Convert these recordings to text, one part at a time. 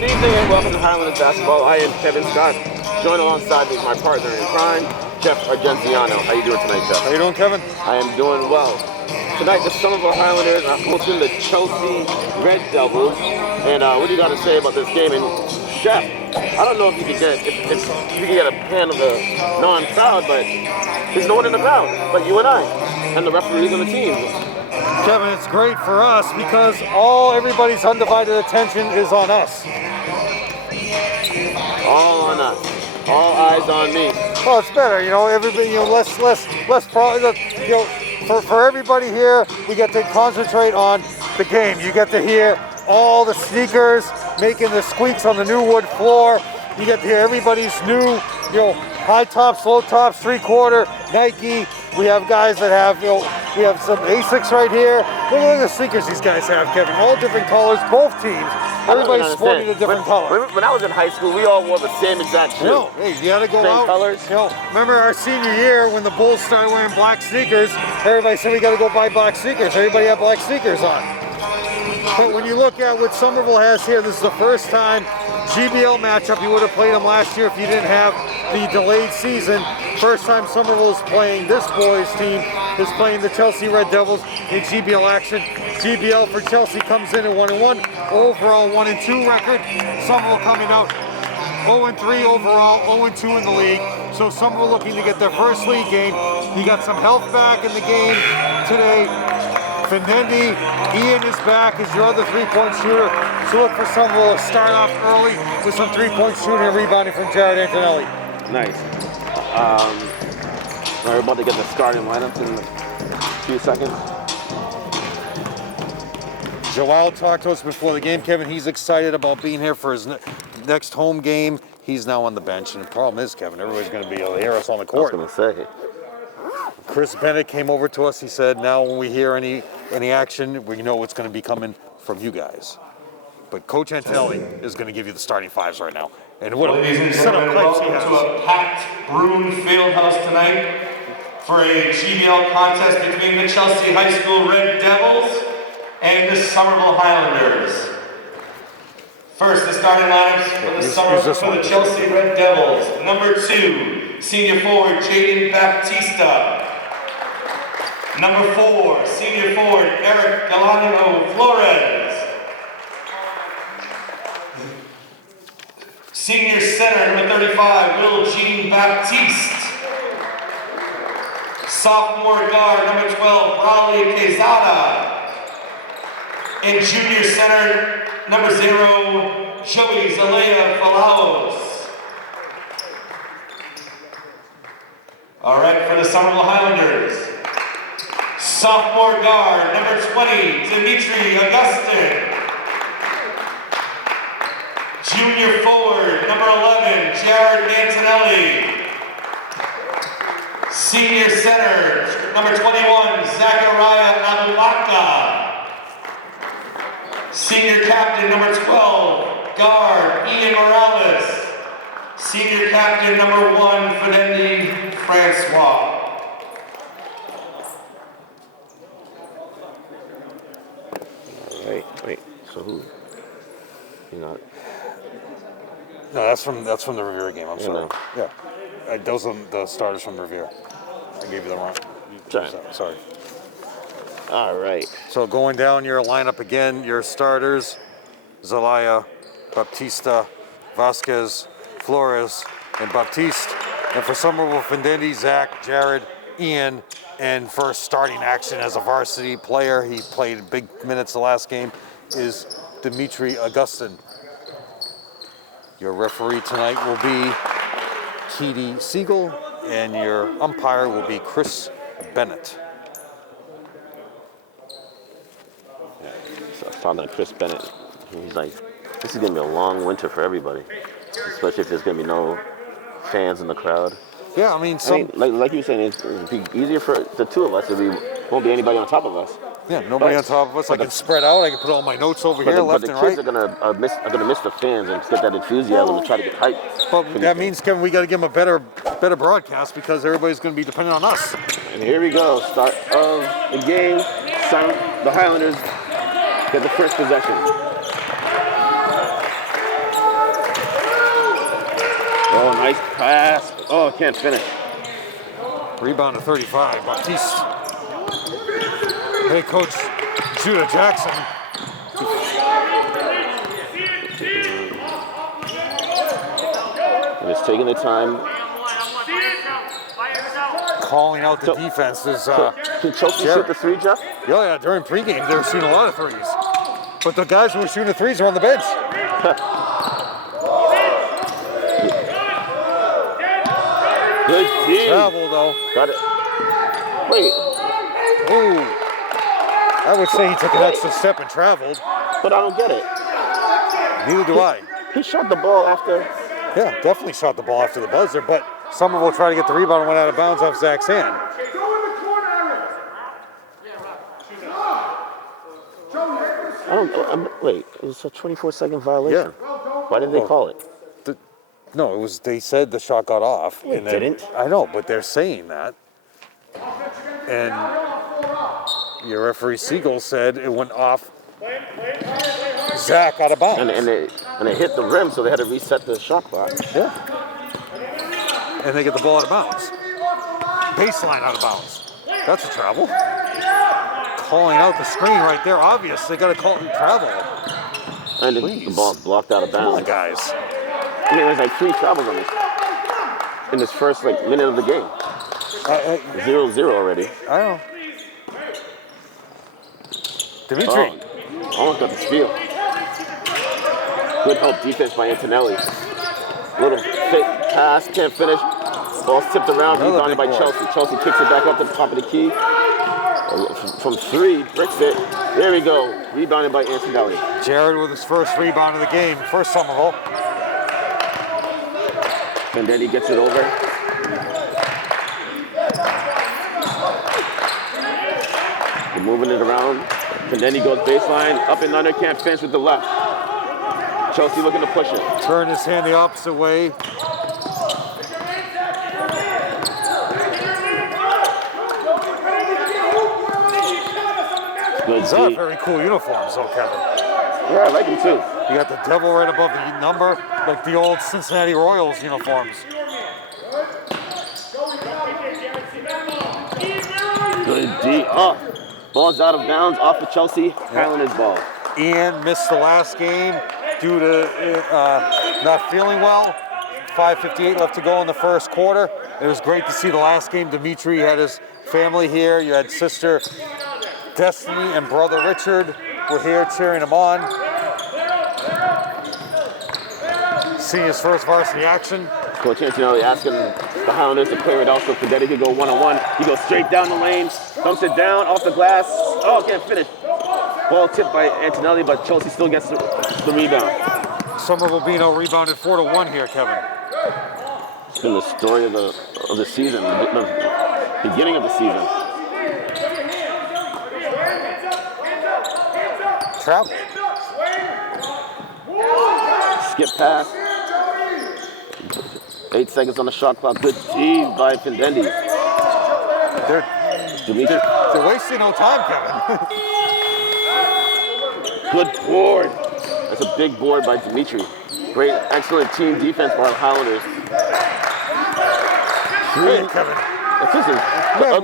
Good evening and welcome to Highlander Basketball. I am Kevin Scott, joined alongside me my partner in crime, Jeff Argenziano. How you doing tonight, Jeff? How you doing, Kevin? I am doing well. Tonight, the Somerville Highlanders are hosting the Chelsea Red Devils. And what do you got to say about this game? And Jeff, I don't know if you could get if you can get a pan of the non-crowd, but there's no one in the crowd but you and I and the referees and the team. Kevin, it's great for us because everybody's undivided attention is on us. All on us. All eyes on me. Well, it's better, everybody, less problem, for everybody here, we get to concentrate on the game. You get to hear all the sneakers making the squeaks on the new wood floor. You get to hear everybody's new, high tops, low tops, 3/4, Nike. We have guys that have, we have some Asics right here. Look at the sneakers these guys have, Kevin. All different colors, both teams. Everybody's sporting a different color. When I was in high school, we all wore the same exact shoe. Hey, you had to go same out. Colors. Remember our senior year when the Bulls started wearing black sneakers? Everybody said we got to go buy black sneakers. Everybody had black sneakers on. But when you look at what Somerville has here, this is the first time GBL matchup. You would have played them last year if you didn't have the delayed season. First time Somerville is playing, this boys team is playing the Chelsea Red Devils in GBL action. GBL for Chelsea comes in at 1-1, overall 1-2 record. Somerville coming out 0-3 overall, 0-2 in the league. So Somerville looking to get their first league game. You got some health back in the game today. Findendi, Ian is back as your other three-point shooter. So look for Somerville to start off early with some three-point shooting and rebounding from Jared Antonelli. Nice. We're about to get the starting lineup in a few seconds. Joel talked to us before the game, Kevin. He's excited about being here for his next home game. He's now on the bench, and the problem is, Kevin, everybody's going to be able to hear us on the court. I was going to say. Chris Bennett came over to us. He said, now when we hear any action, we know it's going to be coming from you guys. But Coach Antonelli is going to give you the starting fives right now. And what Ladies and set up gentlemen, pipes he welcome has. to a packed Broome Fieldhouse tonight for a GBL contest between the Chelsea High School Red Devils and the Somerville Highlanders. First, the starting lineups for the Chelsea Red Devils. Number 2, senior forward Jaden Baptista. Number 4, senior forward Eric Galano Flores. Senior center, number 35, Will Jean Baptiste. Sophomore guard, number 12, Brawley Quezada. And junior center, number 0, Joey Zelaya Falaos. All right, for the Somerville Highlanders. Sophomore guard, number 20, Dimitri Augustin. Junior forward, number 11, Jared Antonelli. Senior center, number 21, Zachariah Abubakar. Senior captain, number 12, guard, Ian Morales. Senior captain, number 1, Fidendi Francois. Wait. So who? You're not. No, that's from the Revere game. I'm sorry. Yeah, those are the starters from Revere. I gave you the wrong. Sorry. All right. So going down your lineup again, your starters: Zelaya, Baptista, Vasquez, Flores, and Baptiste. And for Somerville, Findendi, Zach, Jared, Ian, and first starting action as a varsity player, he played big minutes the last game, is Dimitri Augustin. Your referee tonight will be Keedy Siegel, and your umpire will be Chris Bennett. So I was talking to Chris Bennett. He's like, this is going to be a long winter for everybody, especially if there's going to be no fans in the crowd. Yeah, I mean, like you were saying, it'd be easier for the two of us. Won't be anybody on top of us. Yeah, nobody on top of us. I can spread out. I can put all my notes over here, left and right. But the kids are gonna miss the fans and get that enthusiasm and try to get hype. But that means, Kevin, we got to give them a better broadcast because everybody's going to be dependent on us. And here we go, start of the game. The Highlanders get the first possession. Oh, nice pass. Oh, can't finish. Rebound to 35. Baptiste. Hey, Coach Judah Jackson. And it's taking the time. Calling out the defenses. Can Chelsea shoot the three, Jeff? Yeah, during pregame, they were shooting a lot of threes. But the guys who were shooting the threes are on the bench. Good team. Travel, though. Got it. Wait. Ooh. I would say he took an extra step and traveled. But I don't get it. Neither do I. He shot the ball after. Yeah, definitely shot the ball after the buzzer, but Summer will try to get the rebound and went out of bounds off Zach's hand. Wait, it was a 24-second violation. Yeah. Why did they call it? No, it was. They said the shot got off. It didn't. I know, but they're saying that. And your referee Siegel said it went off Zach out of bounds. And it hit the rim, so they had to reset the shot clock. Yeah. And they get the ball out of bounds. Baseline out of bounds. That's a travel. Calling out the screen right there. Obvious. They got to call it travel. And the ball blocked out of bounds. Come on, guys. I mean, there's like 3 travels on this in this first minute of the game. 0-0 already. I don't know. Dimitri. Almost got the steal. Good help defense by Antonelli. Little fit pass, can't finish. Ball's tipped around, rebounded by Chelsea. Chelsea kicks it back up to the top of the key. From 3, bricks it. There we go. Rebounded by Antonelli. Jared with his first rebound of the game. First Somerville. And then he gets it over. They're moving it around. And then he goes baseline, up and under, can't finish with the left. Chelsea looking to push it. Turn his hand the opposite way. Good These are very cool uniforms, though, Kevin. Yeah, I like them too. You got the devil right above the number, like the old Cincinnati Royals uniforms. Good D. Oh, ball's out of bounds off the Chelsea Highlanders ball. Ian missed the last game due to not feeling well. 5:58 left to go in the first quarter. It was great to see the last game. Dimitri had his family here. You had sister Destiny and brother Richard were here cheering him on. Seeing his first varsity action. Coach Antonelli asking the Highlanders to clear it out so Cadetti could go one-on-one. He goes straight down the lane, dumps it down off the glass. Oh, can't finish. Ball tipped by Antonelli, but Chelsea still gets the rebound. Somerville Bino rebounded 4-1 here, Kevin. It's been the story of the season, the beginning of the season. Travel. Skip pass. 8 seconds on the shot clock. Good D by Findendi. They're wasting no time, Kevin. Good board. That's a big board by Dimitri. Great, excellent team defense by the Highlanders. Hey, Kevin.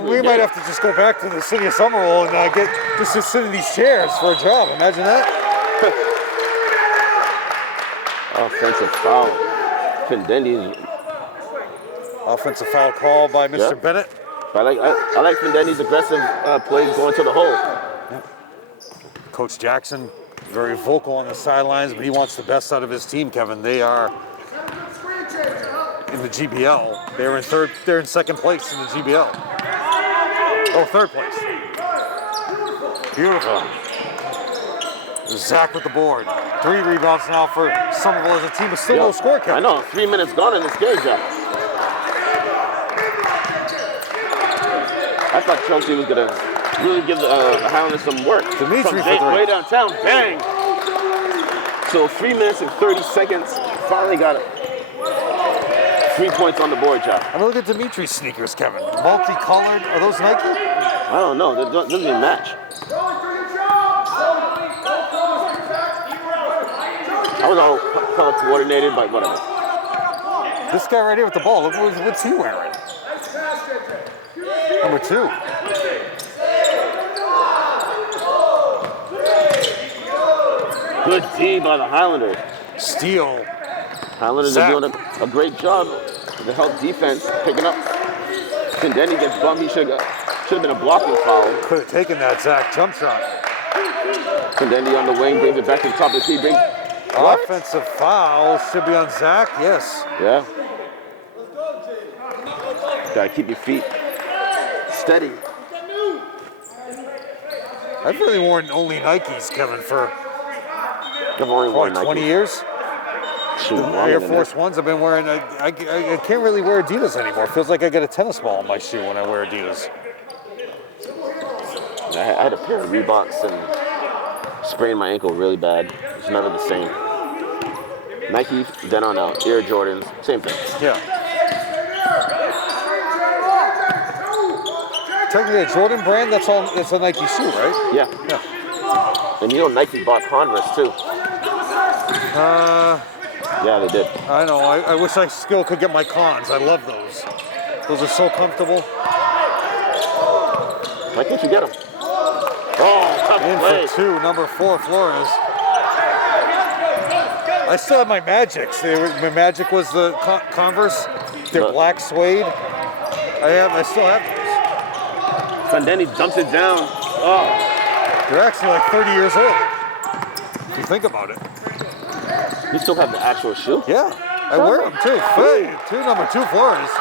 We might have to just go back to the city of Somerville and get just to sit in these chairs for a job. Imagine that. Offensive foul. Findendi. Offensive foul call by Mr. Bennett. I like Findendi's aggressive play going to the hole. Coach Jackson, very vocal on the sidelines, but he wants the best out of his team, Kevin. They are in the GBL. They're in second place in the GBL. Oh, third place. Beautiful. Zach with the board. 3 rebounds now for Somerville as a team with still no score, Kevin. I know, 3 minutes gone in this game, Jeff. I thought Chelsea was going to really give the Highlanders some work. Dimitri From way downtown, bang! So 3 minutes and 30 seconds, finally got it. 3 points on the board, Jeff. I mean, look at Dimitri's sneakers, Kevin. Multicolored, are those Nike? I don't know, that doesn't even match. I was all color coordinated, but whatever. This guy right here with the ball, look what's he wearing? Number 2. Good D by the Highlanders. Steal. Highlanders are doing a great job to help defense, picking up. And then he gets bumped. He should have been a blocking foul. Could have taken that Zach jump shot. And then he on the wing brings it back to the top of the key. Offensive foul should be on Zach. Yes. Yeah. Gotta keep your feet steady. I've really worn only Nikes, Kevin, for I've only worn 20 years. Shoot, Air Force Ones I've been wearing. I can't really wear Adidas anymore. Feels like I got a tennis ball in my shoe when I wear Adidas. I had a pair of Reeboks and sprained my ankle really bad. It's never the same. Nike, then on out. Air Jordans, same thing. Yeah. Technically, a Jordan brand, that's a Nike shoe, right? Yeah. And you know Nike bought Converse too. Yeah, they did. I know. I wish I still could get my Cons. I love those. Those are so comfortable. Why can't you get them? Oh, tough play. In for 2, number 4, Flores. I still have my Magics. My Magic was the Converse. They're black suede. I still have those. And then he dumps it down. Oh. They're actually like 30 years old. If you think about it. You still have the actual shoe? Yeah, I wear them too. Number 2 Flores.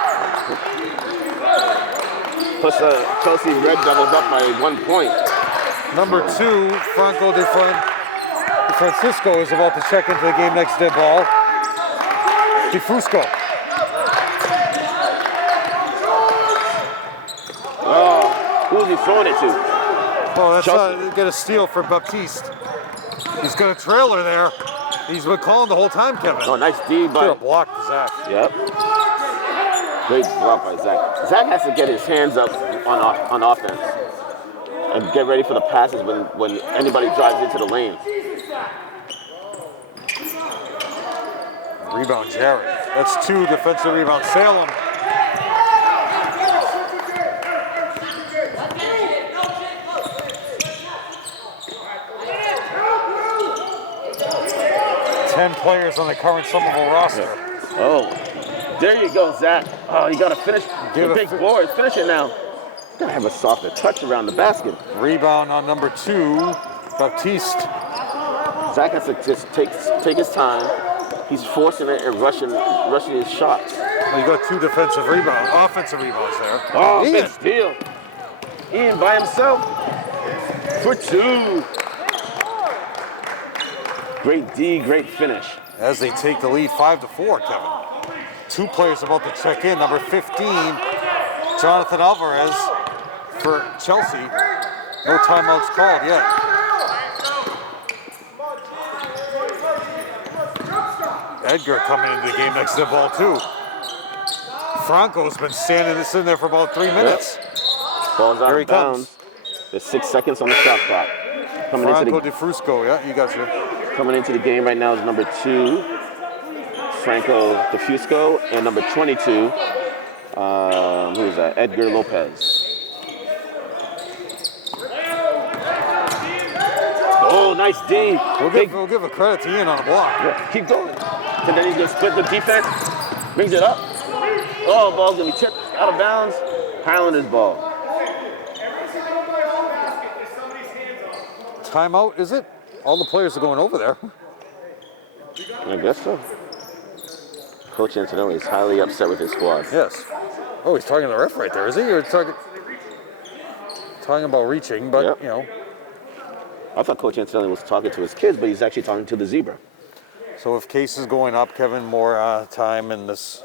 Plus Chelsea Red Devils up by 1 point. Number 2, Franco de Francisco is about to check into the game next dead ball. DeFusco. Oh, who's he throwing it to? Oh, that's get a steal for Baptiste. He's got a trailer there. He's been calling the whole time, Kevin. Oh, nice D by. Should have blocked Zach. Yep. Great block by Zach. Zach has to get his hands up on offense and get ready for the passes when anybody drives into the lane. Rebound, Jared. That's 2 defensive rebounds. Salem. Ten players on the current Somerville roster. Yeah. Oh, there you go, Zach. Oh, you got to finish the big board. Finish it now. You got to have a softer touch around the basket. Rebound on number 2, Baptiste. Zach has to just take his time. He's forcing it and rushing his shots. Well, you got 2 offensive rebounds there. Oh, big steal. Ian by himself for 2. Great D, great finish. As they take the lead 5-4, Kevin. 2 players about to check in. Number 15, Jonathan Alvarez for Chelsea. No timeouts called yet. Edgar coming into the game next to the ball too. Franco's been sitting there for about 3 minutes. Ball's out Here he of bounds. comes. There's 6 seconds on the shot clock. Franco de Frusco, yeah, you got you. Coming into the game right now is number 2, Franco de Fusco, and number 22, who is that? Edgar Lopez. Oh, nice D. We'll give a credit to Ian on the block. Yeah, keep going. And then he's going to split the defense, brings it up. Oh, ball's going to be tipped out of bounds. Highlanders ball. Timeout, is it? All the players are going over there. I guess so. Coach Antonelli is highly upset with his squad. Yes. Oh, he's talking to the ref right there, is he? Or talking about reaching, but, Yep. you know. I thought Coach Antonelli was talking to his kids, but he's actually talking to the zebra. So if cases going up, Kevin, more time in this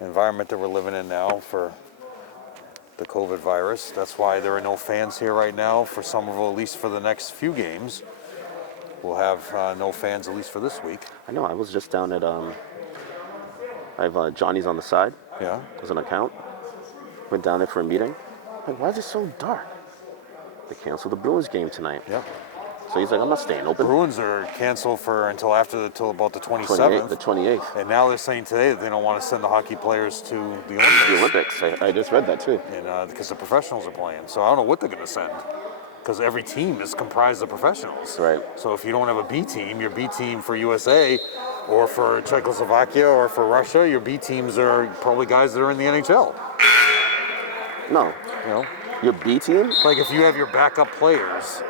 environment that we're living in now for the COVID virus. That's why there are no fans here right now for Somerville, at least for the next few games. We'll have no fans at least for this week. I know, I was just down at, I have Johnny's on the side. Yeah. As an account. Went down there for a meeting. Like, why is it so dark? They canceled the Brewers game tonight. Yep. So So he's like, I'm not staying open. Bruins are canceled until about the 27th. The 28th. And now they're saying today that they don't want to send the hockey players to the Olympics. The Olympics. I just read that too. And because the professionals are playing. So I don't know what they're going to send. Because every team is comprised of professionals. Right. So if you don't have a B team, your B team for USA or for Czechoslovakia or for Russia, your B teams are probably guys that are in the NHL. No. You know? Your B team? Like if you have your backup players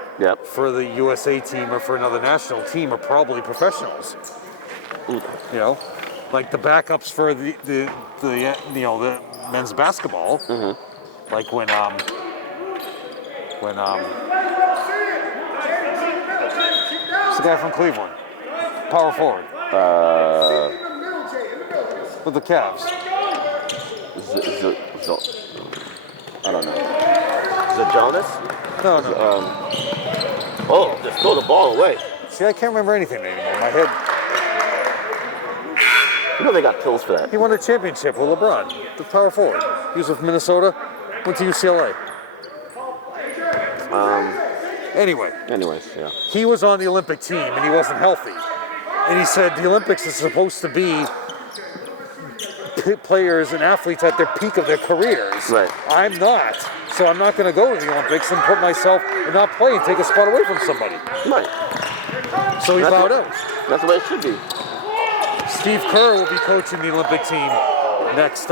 for the USA team or for another national team are probably professionals. You know? Like the backups for the men's basketball. Mm-hmm. Like when what's the guy from Cleveland? Power forward. With the Cavs. I don't know. Is it Jonas? No. Just throw the ball away. See, I can't remember anything anymore. My head. You know they got pills for that. He won a championship with LeBron, the power forward. He was with Minnesota, went to UCLA. Anyways, yeah. He was on the Olympic team and he wasn't healthy. And he said the Olympics is supposed to be players and athletes at their peak of their careers. Right. I'm not. So I'm not going to go to the Olympics and put myself and not play and take a spot away from somebody. Right. So he bowed out. That's the way it should be. Steve Kerr will be coaching the Olympic team next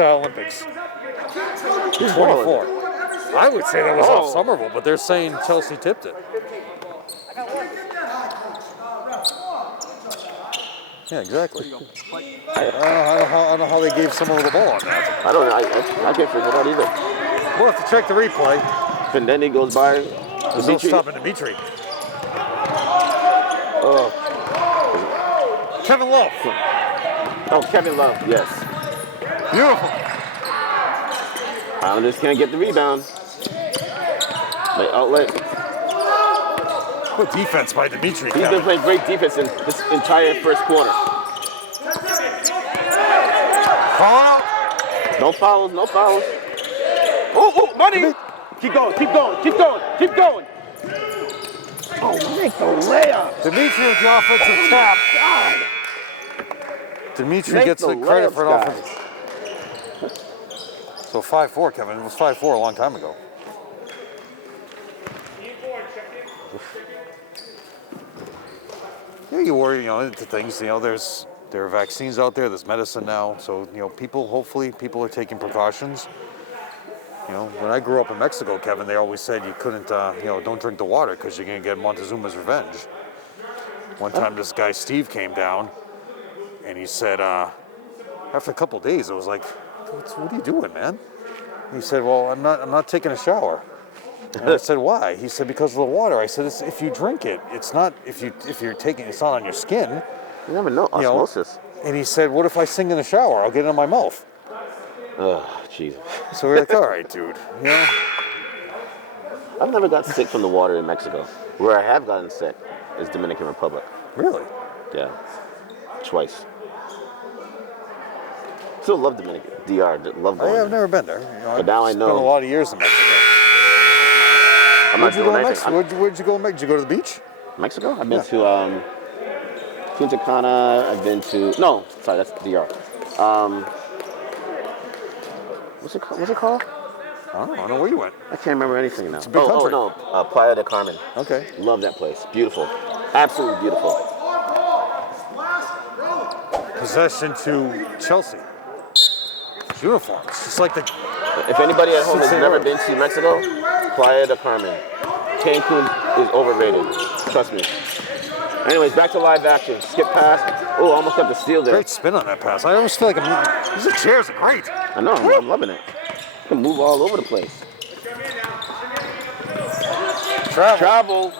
Olympics. 24. I would say that was off Somerville, but they're saying Chelsea tipped it. Yeah, exactly. I don't know how they gave Somerville the ball on that. I don't know. I can't figure it out either. We'll have to check the replay. And then he goes by. There's no stopping Dimitri. Kevin Love. Oh, Kevin Love, yes. Beautiful. Islanders can't get the rebound. But outlet. Good defense by Dimitri. He's been playing great defense in this entire first quarter. Foul. No fouls. Oh, money! Keep going. Oh, make the layup. Dimitri with the offensive tap. God. Dimitri Make gets the the credit for an layups, offensive. So 5-4, Kevin. It was 5-4 a long time ago. Yeah, you worry, into things. There are vaccines out there. There's medicine now. So, hopefully people are taking precautions. When I grew up in Mexico, Kevin, they always said you couldn't, don't drink the water because you're going to get Montezuma's revenge. One time this guy, Steve, came down and he said, after a couple of days, I was like, what are you doing, man? He said, well, I'm not taking a shower. And I said, why? He said, because of the water. I said, if you drink it, it's not, if you're taking, it's not on your skin. You never know, osmosis. And he said, what if I sing in the shower? I'll get it in my mouth. Oh, Jesus. So we're like, all right, dude. I've never got sick from the water in Mexico. Where I have gotten sick is Dominican Republic. Really? Yeah. Twice. Still love Dominican. DR. Love going I've never been there. But now I know. Spent a lot of years in Mexico. Where'd you go in Mexico? Where'd you go in Mexico? Did you go to the beach? Mexico? I've been to Punta Cana. I've been to... No, sorry, that's DR. What's it called? I don't know where you went. I can't remember anything now. It's a big country. No. Playa del Carmen. Okay. Love that place. Beautiful. Absolutely beautiful. Possession to Chelsea. Uniforms. It's like the... If anybody at home has never been to Mexico, Playa del Carmen. Cancun is overrated. Trust me. Anyways, back to live action. Skip pass. Oh, almost got the steal there. Great spin on that pass. I almost feel like these chairs are great. I know. I'm loving it. You can move all over the place. Travel.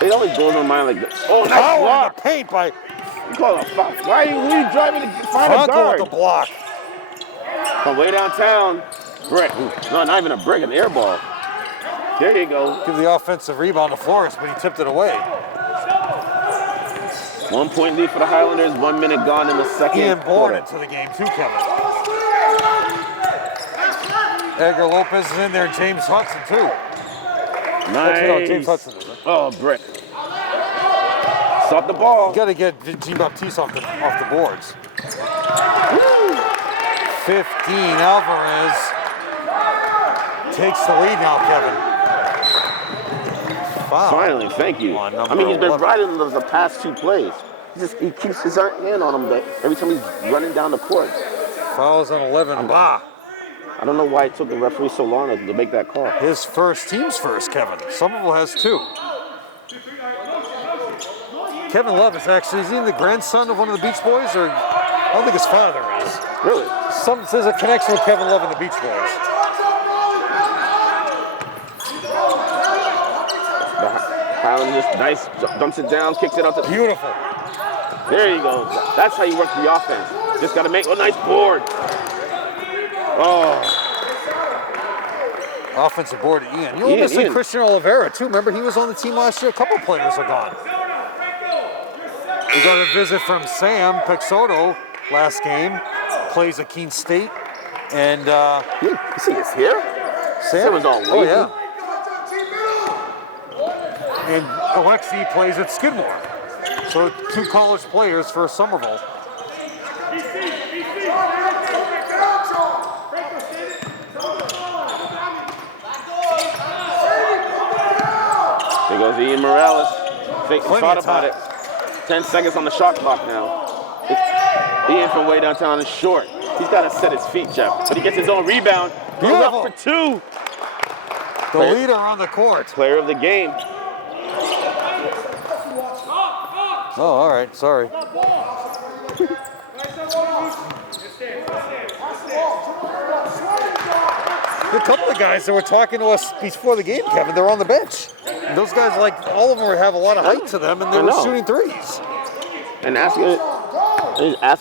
It always blows my mind like this. Oh, nice block. The paint by... You call it a foul. Why are you driving to find a guard? With the block. From way downtown. Brick. No, not even a brick, an air ball. There you go. Give the offensive rebound to Flores, but he tipped it away. 1 point lead for the Highlanders. 1 minute gone in the second Ian quarter. Bourne into the game too, Kevin. Edgar Lopez is in there, James Hudson too. Nice. No, James Hudson is it? Oh, brick. Stop the ball. You gotta get Jean-Baptiste off the boards. 15, Alvarez takes the lead now, Kevin. Foul. Finally, thank you. I mean, he's been riding the past 2 plays. He keeps his hand on him every time he's running down the court. Fouls on 11. Bah. I don't know why it took the referee so long to make that call. His team's first, Kevin. Somerville has 2. Kevin Love is actually, is he the grandson of one of the Beach Boys? Or I don't think his father is. Really? There's a connection with Kevin Love and the Beach Boys. Highland just nice, dumps it down, kicks it out to... Beautiful. There you go. That's how you work the offense. Just got to make a nice board. Oh. Offensive board to Ian. You're missing Christian Oliveira, too. Remember, he was on the team last year. A couple players are gone. We got a visit from Sam Pixoto last game. Plays at Keene State. And, you see his hair? Sam was all wavy. Oh, yeah. And Alexi plays at Skidmore. So 2 college players for Somerville. There goes Ian Morales. Thought about it. 10 seconds on the shot clock now. Ian from way downtown is short. He's got to set his feet, Jeff. But he gets his own rebound. Goes up for 2. The leader on the court. Player of the game. Oh, all right. Sorry. A couple of guys that were talking to us before the game, Kevin, they're on the bench. And those guys, all of them have a lot of height to them, and they were shooting threes. And asking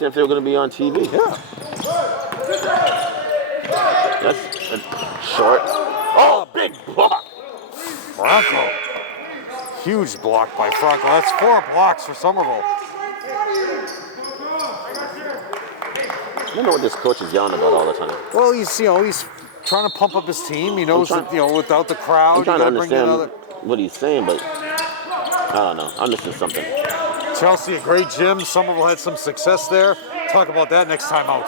if they were going to be on TV. Yeah. That's short. Oh, big block. Franco. Huge block by Franco. That's 4 blocks for Somerville. I don't know what this coach is yelling about all the time. Well, he's trying to pump up his team. He knows that, without the crowd, I'm trying to understand what he's saying, but I don't know. I'm missing something. Chelsea, a great gym. Somerville had some success there. Talk about that next time out.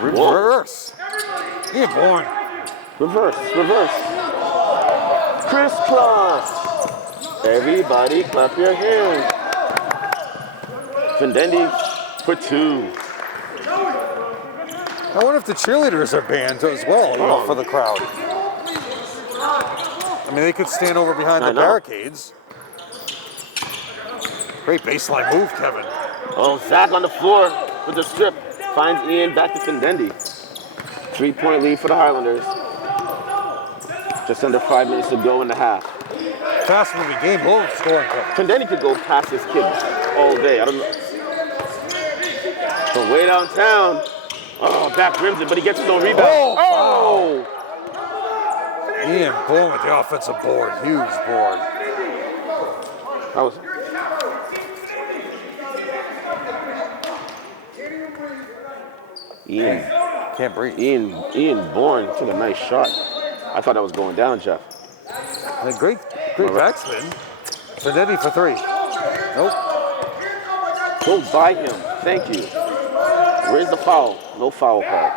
Reverse. Ian Bourne. Reverse. Crisscross. Everybody clap your hands. Findendi for 2. I wonder if the cheerleaders are banned as well, for the crowd. I mean, they could stand over behind the barricades. Great baseline move, Kevin. Oh, Zach on the floor with the strip. Finds Ian back to Findendi. 3-point lead for the Highlanders. Just under 5 minutes to go in the half. Fast-moving game, low scoring, Kevin. Findendi could go past his kids all day. I don't know. From way downtown. Oh, back rims it, but he gets his own rebound. Oh! Ian Bourne with the offensive board. Huge board. That was... Ian. Can't breathe. Ian Bourne took a nice shot. I thought that was going down, Jeff. A great backspin. Findetti for 3. Nope. Go by him. Thank you. Where's the foul? No foul call.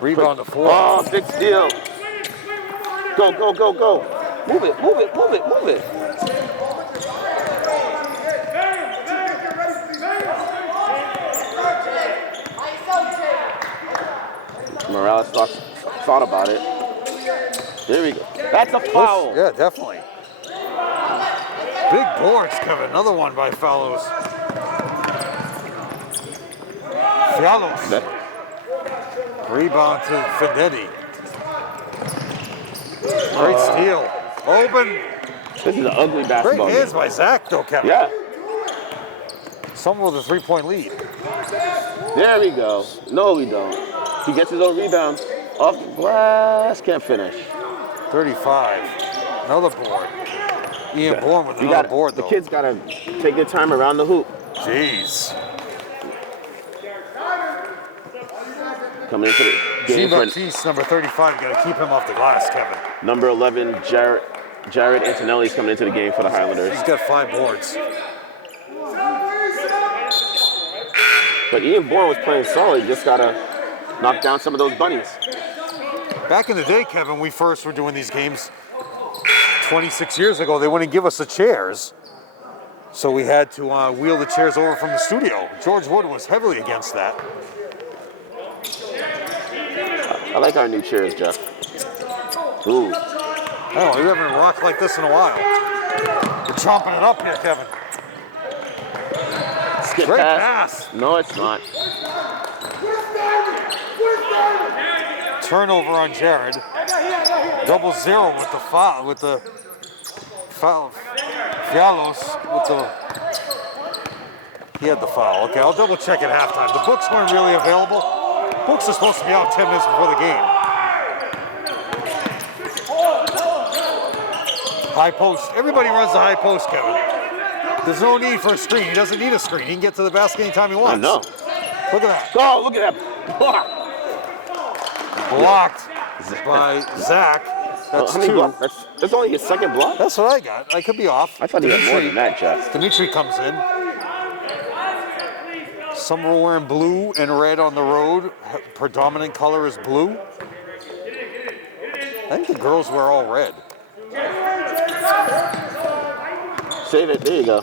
Rebound to 4. Oh, big steal. Go. Move it. Morales thought about it. There we go. That's a foul. Yeah, definitely. Big boards, Kevin. Another one by Fallows. Rebound to Findetti. Great steal. Open. This is an ugly basketball Great hands by Zach, though, Kevin. Yeah. Someone with a 3-point lead. There we go. No, we don't. He gets his own rebound. Off the glass. Can't finish. 35. Another board. Ian Bourne with another board, though. The kids got to take their time around the hoop. Jeez. coming into the game for Baptiste, number 35. You got to keep him off the glass, Kevin. number 11, Jared Antonelli's coming into the game for the Highlanders. He's got 5 boards. But Ian Bourne was playing solid. Just got to knock down some of those bunnies. Back in the day, Kevin, we first were doing these games 26 years ago. They wouldn't give us the chairs. So we had to wheel the chairs over from the studio. George Wood was heavily against that. I like our new chairs, Jeff. Ooh. Oh, we haven't rocked like this in a while. We're chomping it up here, Kevin. Skip Great pass. pass. No, it's not. Turnover on Jared. 0-0 with the foul. With the foul. Fialos with the. He had the foul. Okay, I'll double check at halftime. The books weren't really available. Books are supposed to be out 10 minutes before the game. High post. Everybody runs the high post, Kevin. There's no need for a screen. He doesn't need a screen. He can get to the basket anytime he wants. I know. Look at that. Oh, look at that block. Blocked by Zach. That's How many 2. blocks? That's only his second block? That's what I got. I could be off. I thought he had more than that, Jeff. Dimitri comes in. Somerville wearing blue and red on the road. Predominant color is blue. I think the girls wear all red. Save it. There you go.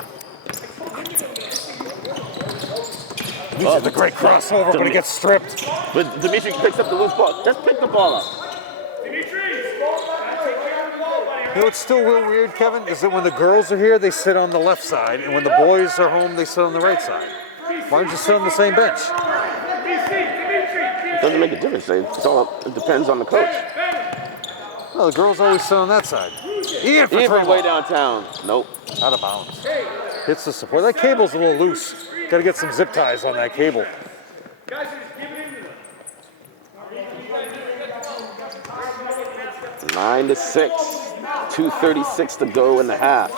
This is a great crossover, but he gets stripped. But Dimitri picks up the loose ball. Just pick the ball up. You know what's still real weird, Kevin, is that when the girls are here, they sit on the left side, and when the boys are home, they sit on the right side. Why don't you sit on the same bench? It doesn't make a difference. It depends on the coach. No, the girls always sit on that side. Ian Even way downtown. Nope. Out of bounds. Hits the support. That cable's a little loose. Got to get some zip ties on that cable. 9-6. 2:36 to go in the half.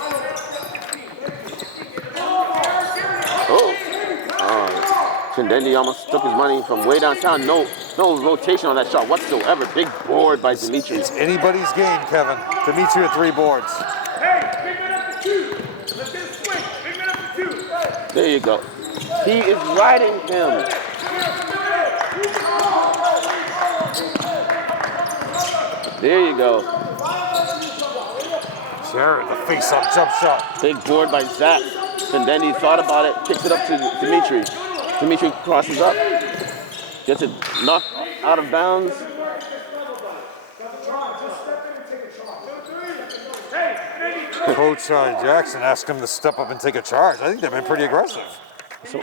Chindendi almost took his money from way downtown. No rotation on that shot whatsoever. Big board by Dimitri. It's anybody's game, Kevin. Dimitri with 3 boards. There you go. He is riding him. There you go. Jared, the face-up jump shot. Big board by Zach. Chindendi thought about it, kicks it up to Dimitri. Dimitri crosses up, gets it knocked out of bounds. Coach Jackson asked him to step up and take a charge. I think they've been pretty aggressive. So,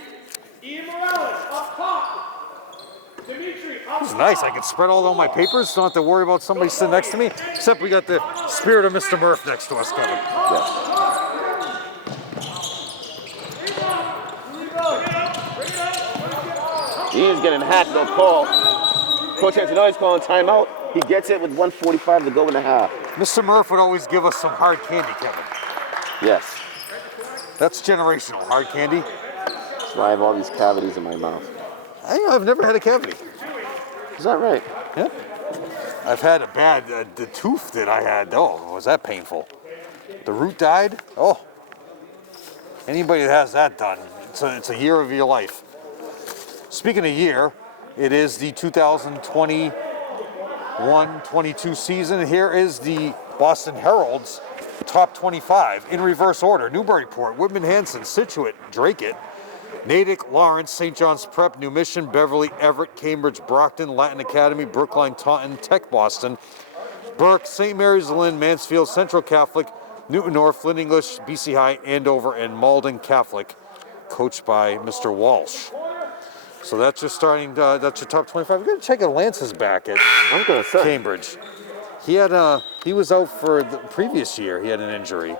It's nice. I can spread all my papers, don't have to worry about somebody sitting next to me. Except we got the spirit of Mr. Murph next to us, Kevin. yeah. He is getting hacked, no call. Coach Antonelli's calling timeout. He gets it with 1:45 to go in the half. Mr. Murph would always give us some hard candy, Kevin. Yes. That's generational, hard candy. That's why I have all these cavities in my mouth. I've never had a cavity. Is that right? Yeah. I've had a bad, the tooth that I had, was that painful. The root died, Anybody that has that done, it's a year of your life. Speaking of year, it is the 2021-22 season. Here is the Boston Herald's top 25 in reverse order. Newburyport, Whitman-Hanson, Situate, Dracut, Natick, Lawrence, St. John's Prep, New Mission, Beverly, Everett, Cambridge, Brockton, Latin Academy, Brookline, Taunton, Tech Boston, Burke, St. Mary's Lynn, Mansfield, Central Catholic, Newton North, Flint English, BC High, Andover, and Malden Catholic, coached by Mr. Walsh. So that's your that's your top 25. We're going to check if Lance is back at Cambridge. He was out for the previous year. He had an injury.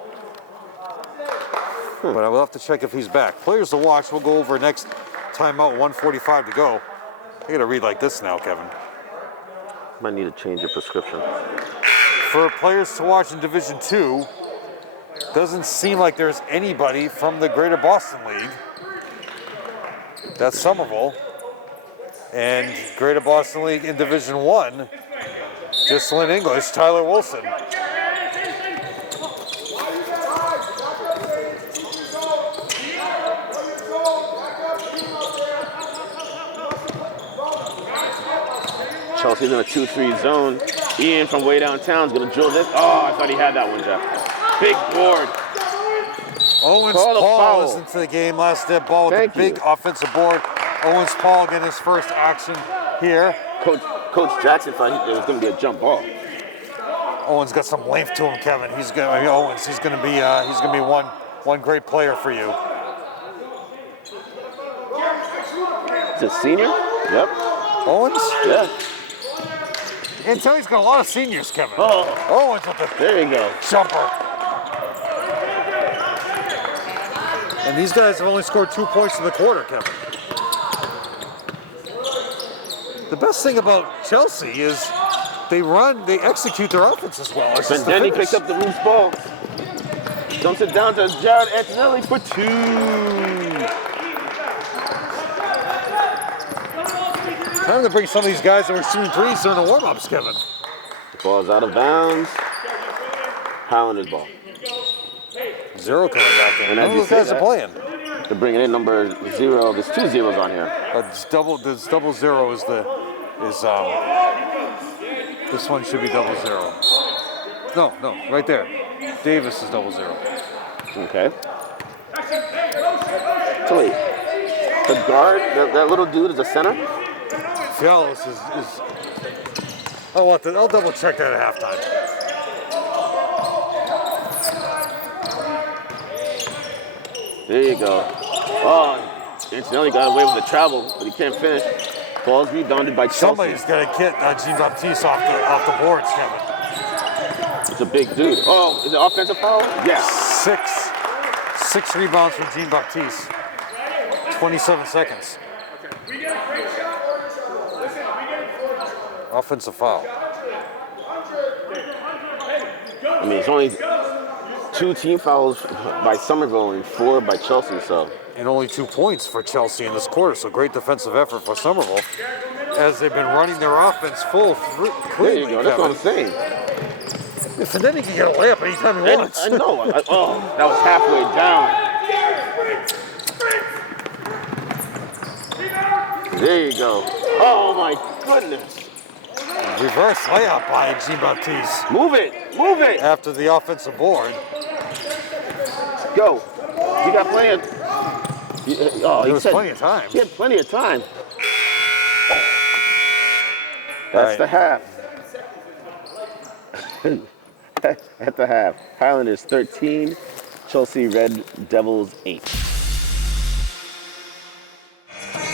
But I will have to check if he's back. Players to watch. We'll go over next timeout. 1:45 to go. I got to read like this now, Kevin. Might need to change your prescription. For players to watch in Division II, doesn't seem like there's anybody from the Greater Boston League. That's Somerville. And Greater Boston League in Division 1, Jocelyn English, Tyler Wilson. Chelsea's in a 2-3 zone. Ian from way downtown is going to drill this. Oh, I thought he had that one, Jeff. Big board. Owens Call a Paul foul. was into the game last dead ball with Thank a big you. offensive board. Owens Paul getting his first action here. Coach Jackson thought it was going to be a jump ball. Owens got some length to him, Kevin. He's gonna be one great player for you. Is it senior? Yep. Owens? Yeah. Until he's got a lot of seniors, Kevin. Oh, Owens with the there you go. jumper. And these guys have only scored 2 points in the quarter, Kevin. The best thing about Chelsea is they execute their offense as well. It's And just the then he finish. picks up the loose ball. Dumps it down to Jared Antonelli for 2. Time to bring some of these guys that were shooting threes during the warm-ups, Kevin. Ball's out of bounds. Highlanders ball. Zero coming back in. And None as of you those say guys that- are playing. They're bringing in number 0. There's 2 zeros on here. This double zero is this one should be double zero. No, right there. Davis is double zero. Okay. So wait, the guard, that little dude is a center? Fialis is I'll double check that at halftime. There you go. Oh, Antonelli got away with the travel, but he can't finish. Ball's rebounded by Chelsea. Somebody's got to get Jean-Baptiste off the boards, Kevin. It's a big dude. Oh, is it offensive foul? Yes. Six rebounds from Jean-Baptiste. 27 seconds. Offensive foul. I mean, it's only 2 team fouls by Somerville and 4 by Chelsea, so. And only 2 points for Chelsea in this quarter, so great defensive effort for Somerville as they've been running their offense full There cleanly, you go, that's what I'm saying. If then he can get a layup anytime he wants. I know. Oh, that was halfway down. There you go. Oh my goodness. Reverse layup by Jean-Baptiste Move it. after the offensive board. Go. You got plenty of. There was plenty of time. He had plenty of time. That's right. the half. At the half. Highlanders 13, Chelsea Red Devils 8.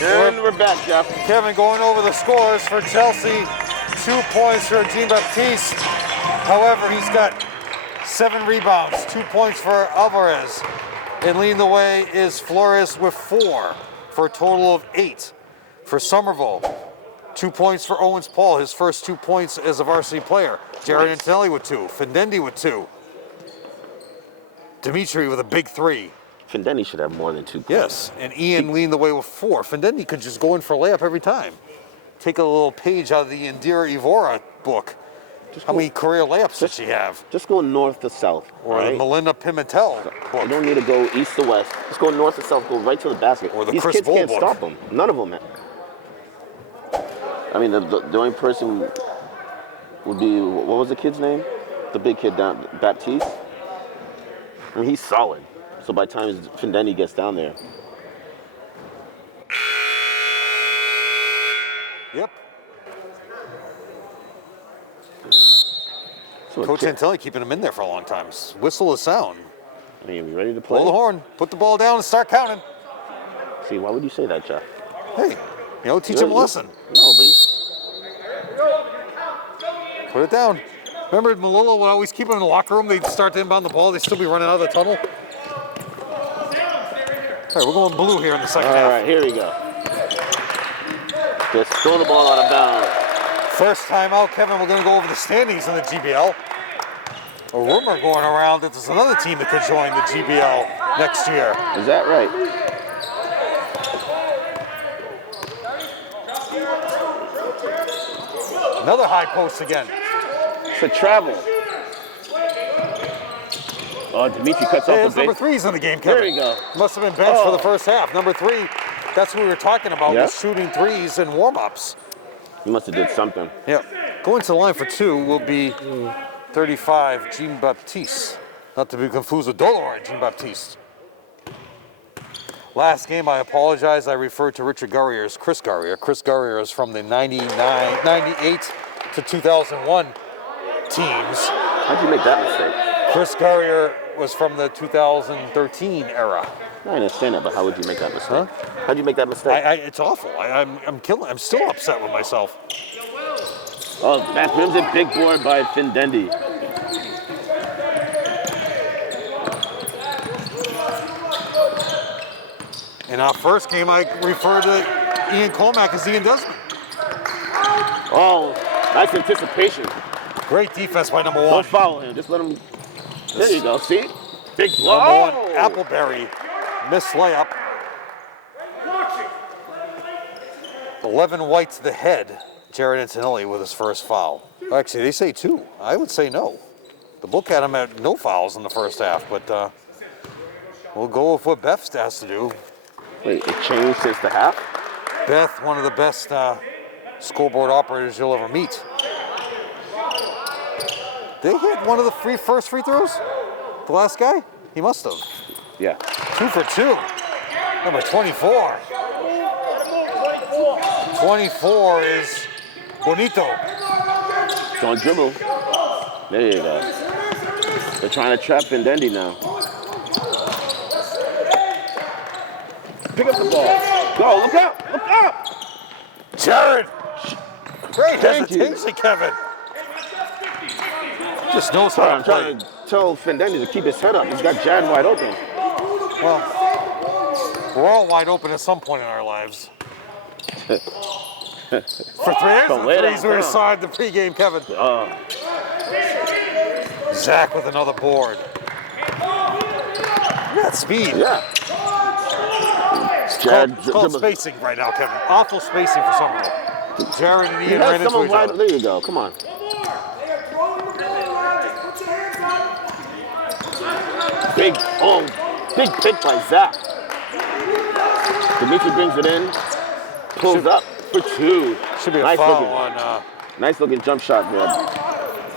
And we're back, Jeff. Kevin going over the scores for Chelsea. 2 points for Jean-Baptiste. However, he's got 7 rebounds, 2 points for Alvarez. And leading the way is Flores with 4 for a total of 8 for Somerville. 2 points for Owens Paul, his first 2 points as a varsity player. Jared Antonelli with 2, Findendi with 2. Dimitri with a big 3. Findendi should have more than 2 points. Yes, and Ian leading the way with 4. Findendi could just go in for a layup every time. Take a little page out of the Indira Ivora book. How many career layups does she have? Just go north to south. Or right? the Melinda Pimentel You book. don't need to go east to west. Just go north to south. Go right to the basket. Or the These Chris kids Bull can't book. stop them. None of them, man. I mean, the only person would be, what was the kid's name? The big kid down, Baptiste. I mean, he's solid. So by the time Findendi gets down there. Yep. So Coach Antelli keeping him in there for a long time. Whistle is sound. I mean, you ready to play? Blow the horn, put the ball down and start counting. See, why would you say that, Jeff? Hey, teach him a lesson. No, but Put it down. Remember, Malolo would always keep him in the locker room. They'd start to inbound the ball. They'd still be running out of the tunnel. All right, we're going blue here in the second half. all right, here we go. Just throw the ball out of bounds. First time out, Kevin, we're going to go over the standings in the GBL. A rumor going around that there's another team that could join the GBL next year. Is that right? Another high post again. It's a travel. Oh, Dimitri cuts off the base. Number 3's in the game, Kevin. There you go. Must have been benched for the first half. Number 3, that's what we were talking about, Yeah. was shooting threes and warm-ups. He must have did something. Yeah. Going to the line for 2 will be 35, Jean-Baptiste. Not to be confused with Dolores Jean-Baptiste. Last game, I apologize, I referred to Richard Gurrier as Chris Gurrier. Chris Gurrier is from the 98 to 2001 teams. How'd you make that mistake? Chris Gurrier was from the 2013 era. I understand that, but how would you make that mistake? Huh? How'd you make that mistake? It's awful. I'm still upset with myself. Oh, back rims it, big board by Findendi. In our first game, I referred to Ian Colmack as Ian Desmond. Oh, nice anticipation. Great defense by number 1. Don't follow him, just let him. There you go, see? Big blow. Number 1, Appleberry, missed layup. 11 white to the head, Jared Antonelli with his first foul. Actually, they say 2. I would say no. The book had him at no fouls in the first half, but we'll go with what Beth has to do. Wait, it changed since the half? Beth, one of the best scoreboard operators you'll ever meet. They hit one of the first free throws? The last guy? He must have. Yeah. 2 for 2. Number 24. 24 is Bonito. Don't dribble. There you go. They're trying to trap Findendi now. Pick up the ball. Go, look out, look out! Jared! Great Thank you. hesitation, Kevin. Just knows how I'm to play. trying to tell Findendi to keep his head up. He's got Jared wide open. Well, we're all wide open at some point in our lives. For threes, we were assigned the pregame, Kevin. Zach with another board. Look at that speed. Yeah. It's called spacing right now, Kevin. Awful spacing for someone. Jared and Ian ran into each other. There you go, come on. Big pick by Zach. Dimitri brings it in, pulls up for 2. Should be a nice foul looking, on. nice looking jump shot there.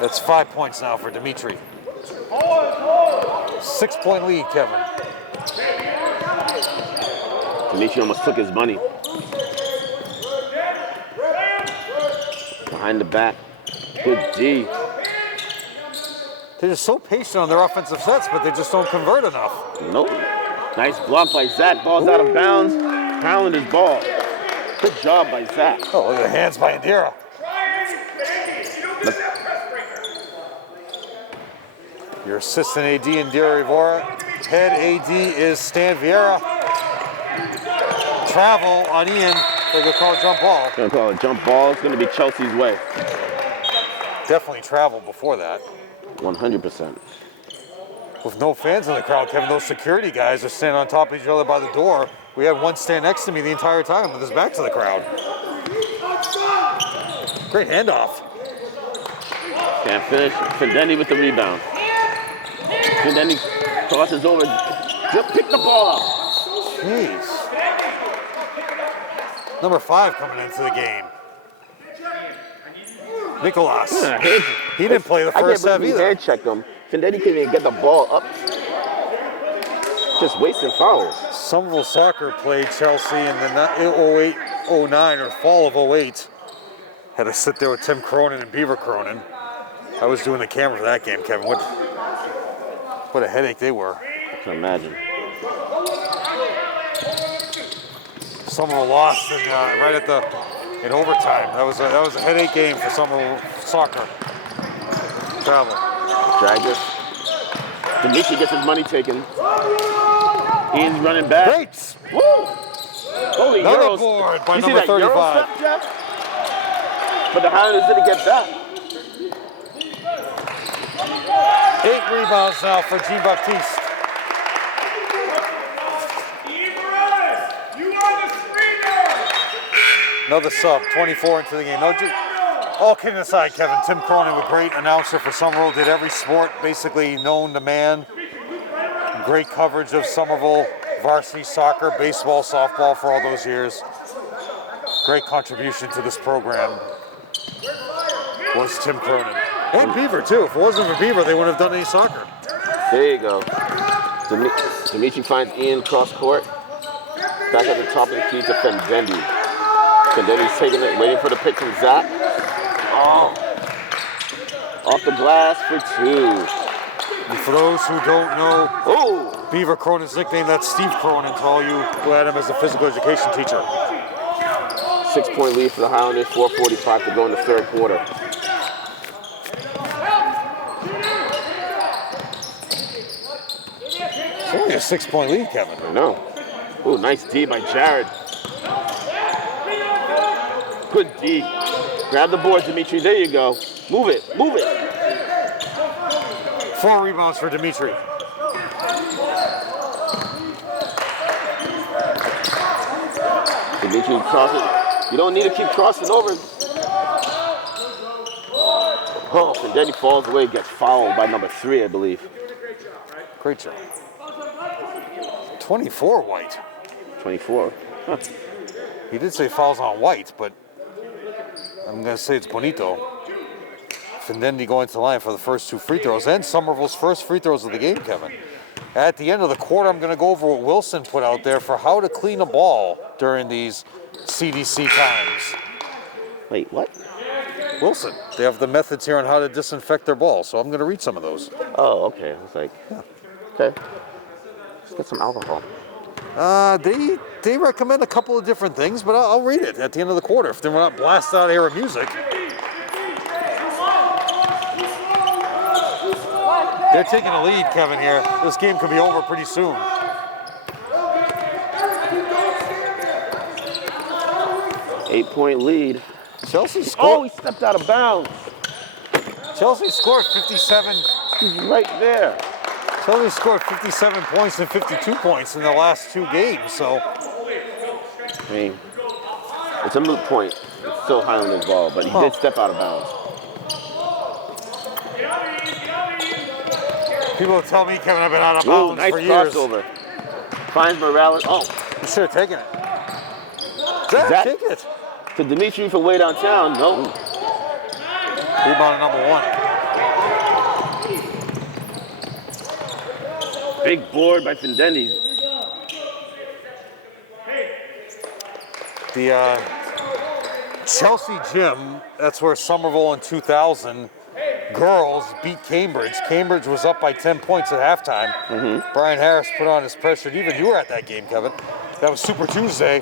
That's 5 points now for Dimitri. 6-point lead, Kevin. Dimitri almost took his money. Behind the back. Good D. They're just so patient on their offensive sets, but they just don't convert enough. Nope. Nice block by Zach. Ball's out of bounds. Highlander's ball. Good job by Zach. Oh, look at the hands by Indira. Your assistant AD, Indira Rivera. Head AD is Stan Vieira. Travel on Ian. They're going to call a jump ball. Gonna call it jump ball. It's gonna be Chelsea's way. Definitely travel before that. 100%. With no fans in the crowd, Kevin, those security guys are standing on top of each other by the door. We had one stand next to me the entire time with his back to the crowd. Great handoff. Can't finish. Findendi with the rebound. Findendi tosses over. Just pick the ball up. Jeez. Number 5 coming into the game. Nicolas. He didn't play the first half either. Hand checked him. Findendi couldn't even get the ball up. Just wasting fouls. Somerville Soccer played Chelsea in the 08-09 or fall of 08. Had to sit there with Tim Cronin and Beaver Cronin. I was doing the camera for that game, Kevin. What a headache they were. I can imagine. Somerville lost in overtime. That was a headache game for Somerville Soccer. Travel. Drag this. Dimitri gets his money taken. Ian's running back. Great. Woo! Holy Another Euros. board by You see number that Euro 35. stuff, Jeff? But the Highlanders didn't get that. 8 rebounds now for Jean-Baptiste. Another sub, 24 into the game. No, all kidding aside, Kevin, Tim Cronin, a great announcer for Somerville, did every sport basically known to man. Great coverage of Somerville varsity soccer, baseball, softball for all those years. Great contribution to this program was Tim Cronin. And Beaver, too. If it wasn't for Beaver, they wouldn't have done any soccer. There you go. Dimitri finds Ian cross court. Back at the top of the key to Fendendi. Fendendi's taking it, waiting for the pitch from Zach. Oh. Off the glass for 2. And for those who don't know, Beaver Cronin's nickname, that's Steve Cronin, to all you who had him as a physical education teacher. 6-point lead for the Highlanders, 4:45 to go in the third quarter. It's only a 6-point lead, Kevin. I know. Ooh, nice D by Jared. Good D. Grab the board, Dimitri. There you go. Move it. Move it. 4 rebounds for Dimitri. Dimitri crosses. You don't need to keep crossing over. Oh, and then he falls away, gets fouled by number 3, I believe. Great job. 24 White. 24. Huh. He did say fouls on White, but I'm going to say it's Bonito. Fendendi going to the line for the first 2 free throws, and Somerville's first free throws of the game, Kevin. At the end of the quarter, I'm going to go over what Wilson put out there for how to clean a ball during these CDC times. Wait, what? Wilson. They have the methods here on how to disinfect their ball, so I'm going to read some of those. Oh, okay. I was like, yeah. Okay. Let's get some alcohol. They recommend a couple of different things, but I'll read it at the end of the quarter if they're not blasted out of here with music. They're taking a lead, Kevin, here. This game could be over pretty soon. Eight-point lead. Chelsea scored. Oh, he stepped out of bounds. Chelsea scored 57. He's right there. Chelsea scored 57 points and 52 points in the last 2 games, so. I mean, it's a moot point. It's still Highlanders ball, but he did step out of bounds. People tell me, Kevin, I've been out of bounds nice for years. crossover. Finds Morales. Oh. You should have taken it. Zach, take it. To Dimitri for way downtown. No. Rebound number 1. Big board by Fendendi. The Chelsea gym, that's where Somerville in 2000 girls beat Cambridge. Cambridge was up by 10 points at halftime. Brian Harris put on his pressure. Even you were at that game, Kevin. That was Super Tuesday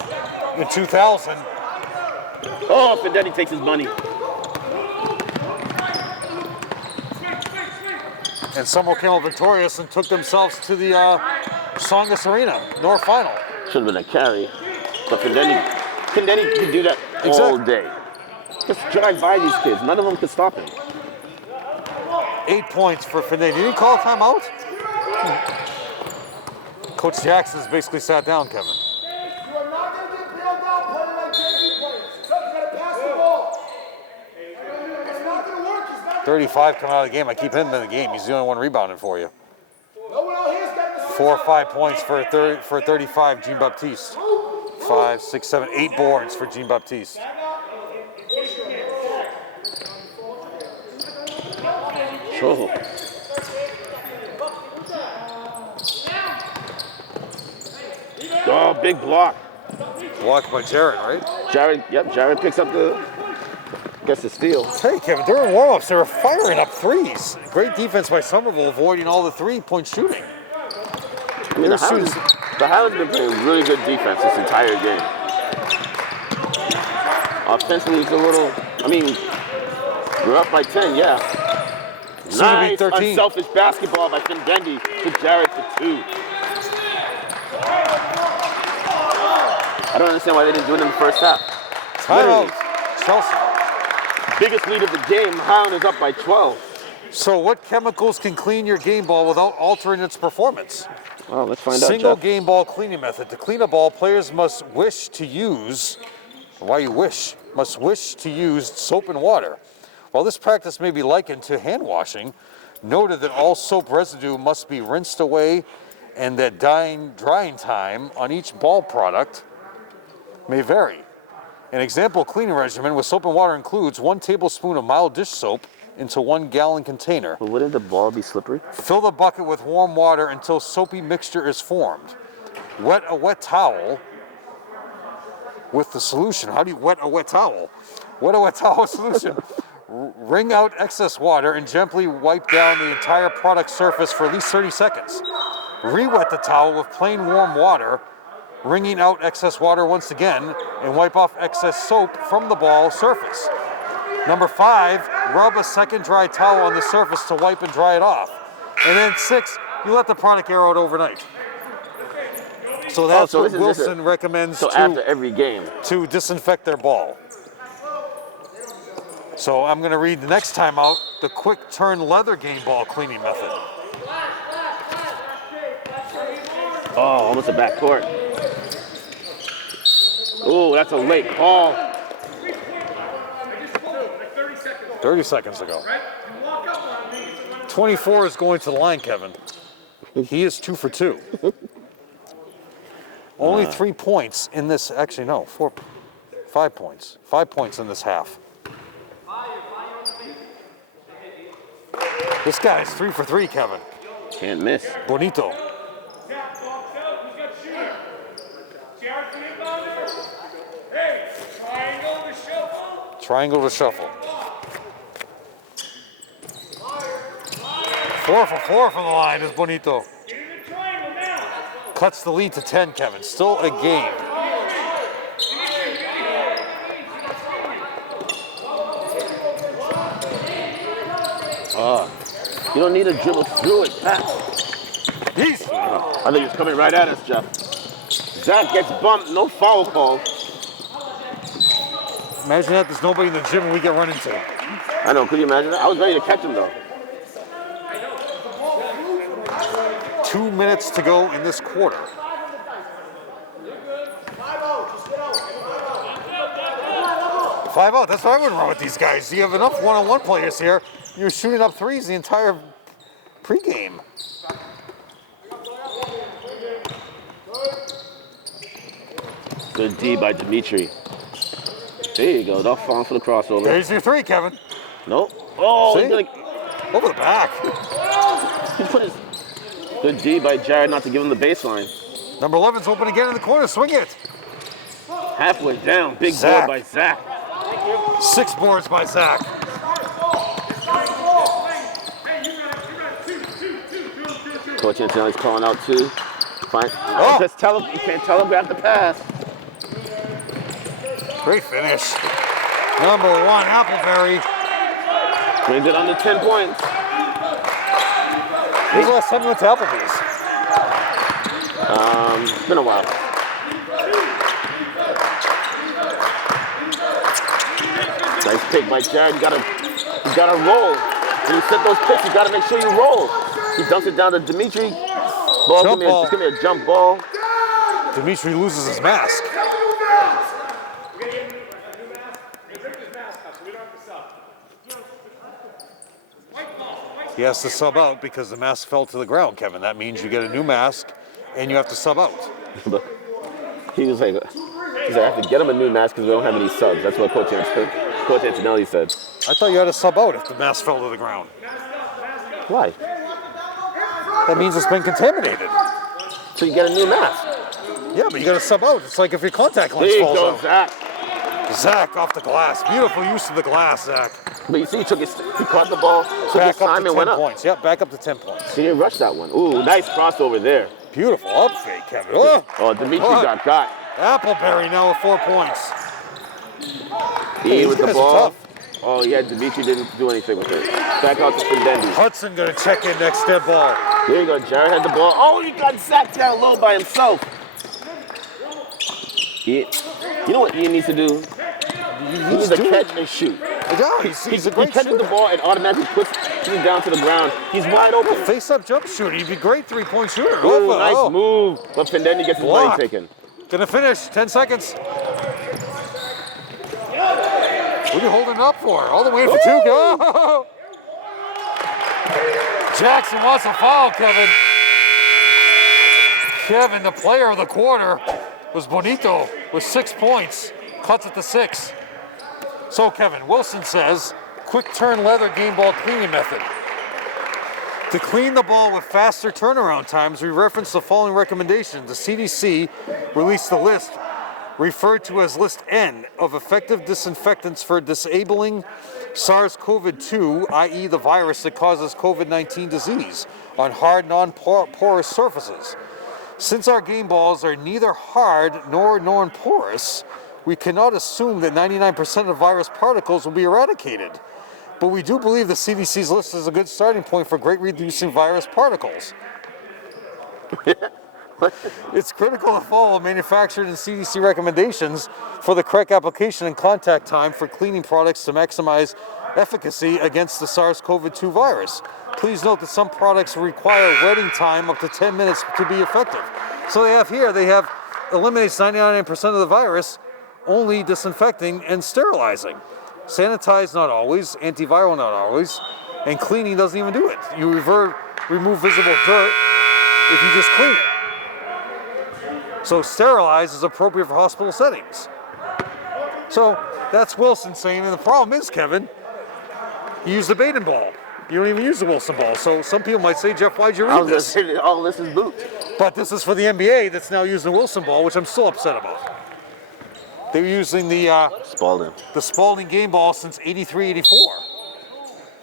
in 2000. Oh, Fendendi takes his money. And Somerville came out victorious and took themselves to the Songus Arena, North Final. Should have been a carry. But Fendendi could do that all day. Just drive by these kids. None of them could stop him. 8 points for Fendendi. Did he call a timeout? Coach Jackson's basically sat down, Kevin. 35 coming out of the game. I keep him in the game. He's the only one rebounding for you. 4 or 5 points for 35, Jean Baptiste. 5, 6, 7, 8 boards for Jean Baptiste. Oh. Oh, big block. Blocked by Jared, right? Jared picks up gets the steal. Hey, Kevin, during warm-ups, they were firing up threes. Great defense by Somerville, avoiding all the three-point shooting. I mean, the Highlanders have been playing really good defense this entire game. Offensively, it's a little, we're up by 10, yeah. Nice, unselfish basketball by Fendendi to Jared for 2. I don't understand why they didn't do it in the first half. Timeout, Chelsea. Biggest lead of the game, Highlanders up by 12. So what chemicals can clean your game ball without altering its performance? Well, let's find out, Single Jeff. game ball cleaning method. To clean a ball, players must wish to use Why you must wish to use soap and water. While this practice may be likened to hand washing, noted that all soap residue must be rinsed away and that drying time on each ball product may vary. An example cleaning regimen with soap and water includes 1 tablespoon of mild dish soap into 1 gallon container. But wouldn't the ball be slippery? Fill the bucket with warm water until soapy mixture is formed. Wet a wet towel with the solution. How do you wet a wet towel? Wet a wet towel solution. Wring out excess water and gently wipe down the entire product surface for at least 30 seconds. Re-wet the towel with plain warm water, wringing out excess water once again, and wipe off excess soap from the ball surface. Number 5, rub a second dry towel on the surface to wipe and dry it off. And then 6, you let the product air out overnight. So that's what Wilson recommends after every game to disinfect their ball. So I'm going to read the next time out, the quick turn leather game ball cleaning method. Oh, almost a back court. Oh, that's a late call. 30 seconds ago. 24 is going to the line, Kevin. He is 2 for 2. Only 3 points in this, actually no, 5 points. 5 points in this half. This guy's 3 for 3, Kevin. Can't miss. Bonito. Triangle to shuffle. 4 for 4 from the line is Bonito. Cuts the lead to 10, Kevin. Still a game. You don't need to dribble through it, Pat. He's. I think he's coming right at us, Jeff. Zach gets bumped, no foul call. Imagine that there's nobody in the gym and we get run into. I know, could you imagine that? I was ready to catch him though. 2 minutes to go in this quarter. 5 out. That's what I would run with these guys. You have enough one-on-one players here. You're shooting up threes the entire pregame. Good D by Dimitri. There you go. Don't fall for the crossover. There's your 3, Kevin. Nope. Oh, see? Over the back. He put his good D by Jared not to give him the baseline. Number 11's open again in the corner. Swing it. Halfway down. Big Zach. board by Zach. 6 boards by Zach. Coach Antonelli's calling out 2. Fine. Oh. Just tell him. You can't telegraph the pass. Great finish. Number 1, Appleberry. Brings it under 10 points. When's the last time you went to Applebee's? It's been a while. Nice pick by Jared. You gotta roll. When you set those picks, you gotta make sure you roll. He dumps it down to Dimitri. Ball, Jump ball. Just give me a jump ball. Dimitri loses his mask. He has to sub out because the mask fell to the ground, Kevin. That means you get a new mask and you have to sub out. He was like, I have to get him a new mask because we don't have any subs. That's what Coach Antonelli said. I thought you had to sub out if the mask fell to the ground. Why? That means it's been contaminated. So you get a new mask. Yeah, but you got to sub out. It's like if your contact lens There you falls go, out. Zach. Zach off the glass. Beautiful use of the glass, Zach. But you see, he caught the ball, took Back his time up to and went 10 up. points. Yep, back up to 10 points. He didn't rush that one. Ooh, nice crossover there. Beautiful up fake, Kevin. Oh, Dimitri got. Appleberry now with 4 points. He with the guys are ball. tough. Oh, yeah, Dimitri didn't do anything with it. Back out to Findendi. Hudson going to check in next dead ball. There you go, Jared had the ball. Oh, he got Zach down low by himself. You know what Ian needs to do? He needs to catch and shoot. Yeah, he's a great He catches shooter. the ball and automatically puts him down to the ground. He's wide open. Face-up jump shooter. He'd be a great 3-point shooter. Ooh, nice move. But Findendi gets his Block. money taken. Gonna finish. 10 seconds. you holding it up for? All the way for 2. Go! Jackson wants a foul, Kevin. Kevin, the player of the quarter, was Bonito with 6 points. Cuts it to 6. So, Kevin, Wilson says, quick turn leather game ball cleaning method. To clean the ball with faster turnaround times, we reference the following recommendation. The CDC released the list referred to as List N of effective disinfectants for disabling SARS-CoV-2, i.e. the virus that causes COVID-19 disease, on hard, non-porous surfaces. Since our game balls are neither hard nor non-porous, we cannot assume that 99% of virus particles will be eradicated. But we do believe the CDC's list is a good starting point for great reducing virus particles. It's critical to follow manufacturer and CDC recommendations for the correct application and contact time for cleaning products to maximize efficacy against the SARS-CoV-2 virus. Please note that some products require wetting time up to 10 minutes to be effective. So they have eliminates 99% of the virus, only disinfecting and sterilizing. Sanitize not always, antiviral not always, and cleaning doesn't even do it. You remove visible dirt if you just clean it. So sterilize is appropriate for hospital settings. So that's Wilson saying, and the problem is, Kevin, you use the Baden ball. You don't even use the Wilson ball. So some people might say, Jeff, why'd you read this? All this is boot. But this is for the NBA that's now using the Wilson ball, which I'm still upset about. They were using the Spalding game ball since 83-84.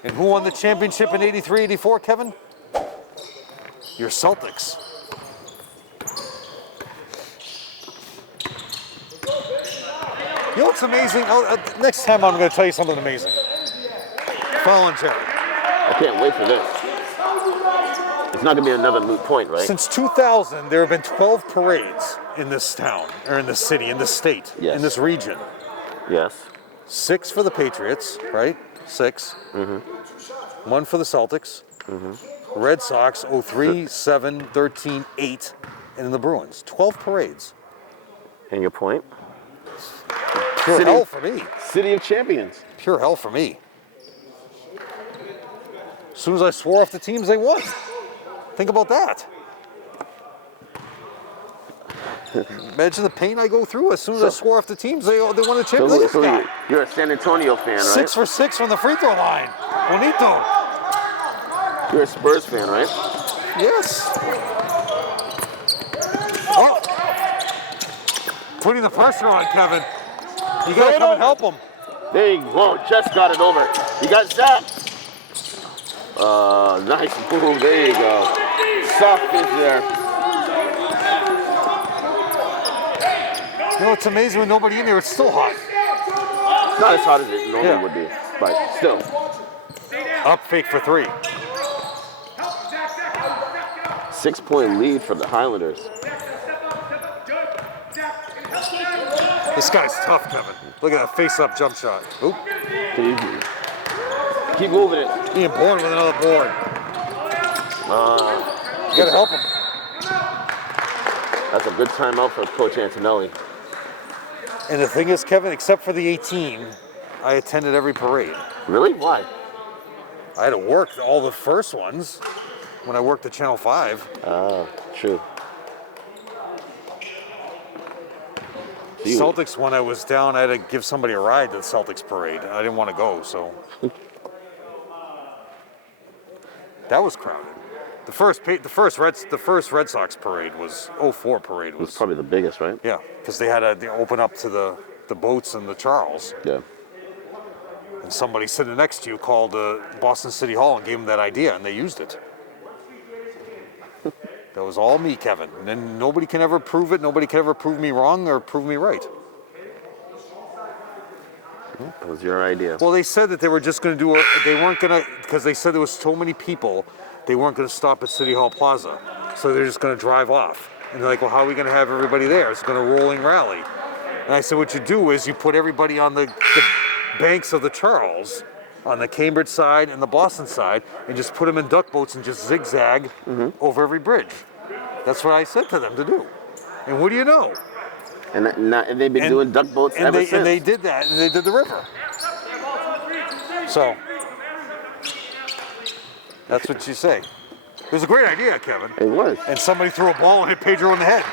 And who won the championship in 83-84, Kevin? Your Celtics. You know what's amazing? Next time I'm going to tell you something amazing. Voluntary. I can't wait for this. It's not going to be another moot point, right? Since 2000, there have been 12 parades in this town, or in this city, in this state, in this region. Yes. 6 for the Patriots, right? 6. 1 for the Celtics. Red Sox, 03, 7, 13, 8, and then the Bruins. 12 parades. And your point? Pure hell for me. City of Champions. Pure hell for me. As soon as I swore off the teams, they won. Think about that. Imagine the pain I go through. As soon as I swore off the teams, they won the championship. So you're a San Antonio fan, right? 6 for 6 from the free throw line. Bonito. You're a Spurs fan, right? Yes. Oh. Putting the pressure on, Kevin. You gotta come and help him. There you go. Just got it over. You got sacked. Nice boom. There you go. Soft pitch there. You know, it's amazing with nobody in there, it's still hot. It's not as hot as it normally would be, but still. Up fake for 3. 6-point lead for the Highlanders. This guy's tough, Kevin. Look at that face-up jump shot. Oop. Keep moving it. Being born with another board. You gotta help him. That's a good timeout for Coach Antonelli. And the thing is, Kevin, except for the 18, I attended every parade. Really? Why? I had to work all the first ones when I worked at Channel 5. Oh, true. Celtics, when I was down, I had to give somebody a ride to the Celtics parade. I didn't want to go, so. That was crowded. The first Red Sox parade was 04 parade was probably the biggest, right? Yeah, because they had to open up to the boats and the Charles. Yeah. And somebody sitting next to you called Boston City Hall and gave them that idea, and they used it. That was all me, Kevin. And then nobody can ever prove it. Nobody can ever prove me wrong or prove me right. That was your idea. Well, they said that they were just going to do they weren't going to, because they said there was so many people, they weren't going to stop at City Hall Plaza. So they're just going to drive off. And they're like, well, how are we going to have everybody there? It's going to rolling rally. And I said, what you do is you put everybody on the banks of the Charles, on the Cambridge side and the Boston side, and just put them in duck boats and just zigzag over every bridge. That's what I said to them to do. And what do you know? And they've been doing duck boats ever since. And they did that, and they did the river. So, that's what you say. It was a great idea, Kevin. It was. And somebody threw a ball and hit Pedro in the head.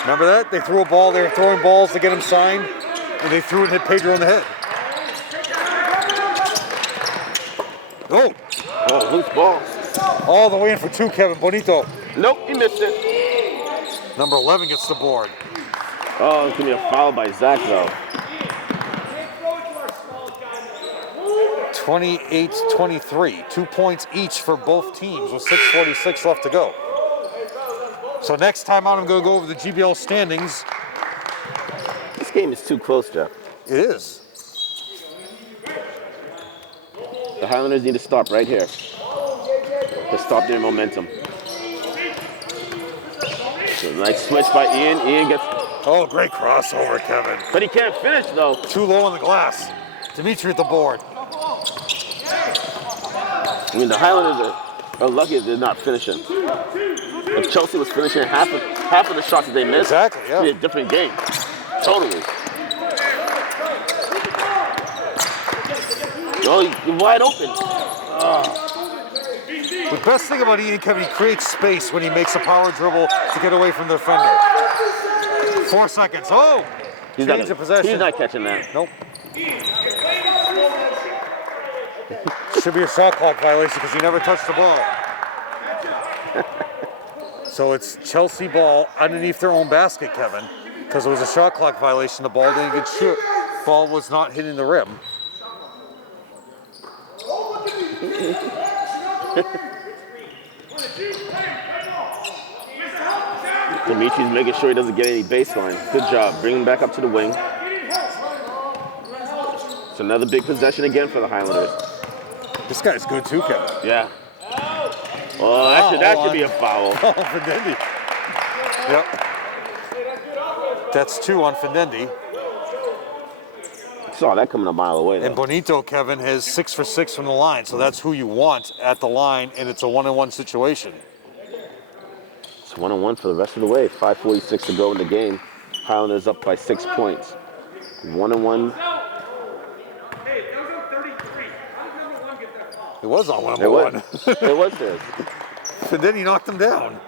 Remember that? They threw a ball, they were throwing balls to get him signed, and they threw it and hit Pedro in the head. Oh! Oh, loose ball. All the way in for 2, Kevin. Bonito. Nope, he missed it. Number 11 gets the board. Oh, it's going to be a foul by Zach, though. 28-23. 2 points each for both teams with 6:46 left to go. So next time out, I'm going to go over the GBL standings. This game is too close, Jeff. It is. The Highlanders need to stop right here to stop their momentum. So nice switch by Ian. Ian gets... Oh, great crossover, Kevin. But he can't finish, though. Too low on the glass. Dimitri at the board. I mean, the Highlanders are lucky they're not finishing. If Chelsea was finishing half of the shots that they missed, Exactly, yeah. it'd be a different game. Totally. Oh, you're wide open. The best thing about Ian, Kevin, he creates space when he makes a power dribble to get away from the defender. 4 seconds. Oh! Change of possession. He's not catching that. Nope. Should be a shot clock violation because he never touched the ball. So it's Chelsea ball underneath their own basket, Kevin, because it was a shot clock violation. The ball didn't get shoot. Ball was not hitting the rim. Dimitri's making sure he doesn't get any baseline. Good job. Bring him back up to the wing. It's another big possession again for the Highlanders. This guy's good too, Kevin. Yeah. Oh, that should be a foul. Oh, Findendi. Yep. That's 2 on Findendi. Saw that coming a mile away, though. And Bonito, Kevin, has 6 for 6 from the line, so that's who you want at the line, and it's a 1-on-1 situation. It's 1-on-1 for the rest of the way. 5:46 to go in the game. Highlanders up by 6 points. 1-on-1. It was on 1-on-1. It was there. And then he knocked him down.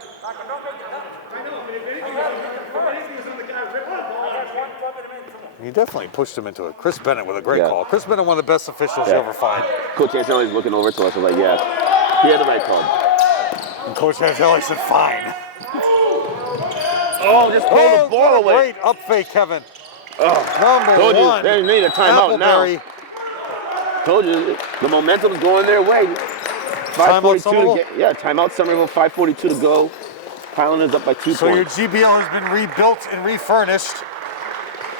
He definitely pushed him into it. Chris Bennett with a great call. Chris Bennett, one of the best officials you ever find. Coach Anselmi is looking over to us and like, yeah, he had the right call. And Coach Anselmi said, fine. Oh, just pull the ball away. Great up fake, Kevin. Number 1. They need a timeout now. Told you, the momentum's going their way. 5:42 to get. Yeah, timeout Somerville, 5:42 to go. Highlanders up by 2 So points. your GBL has been rebuilt and refurnished.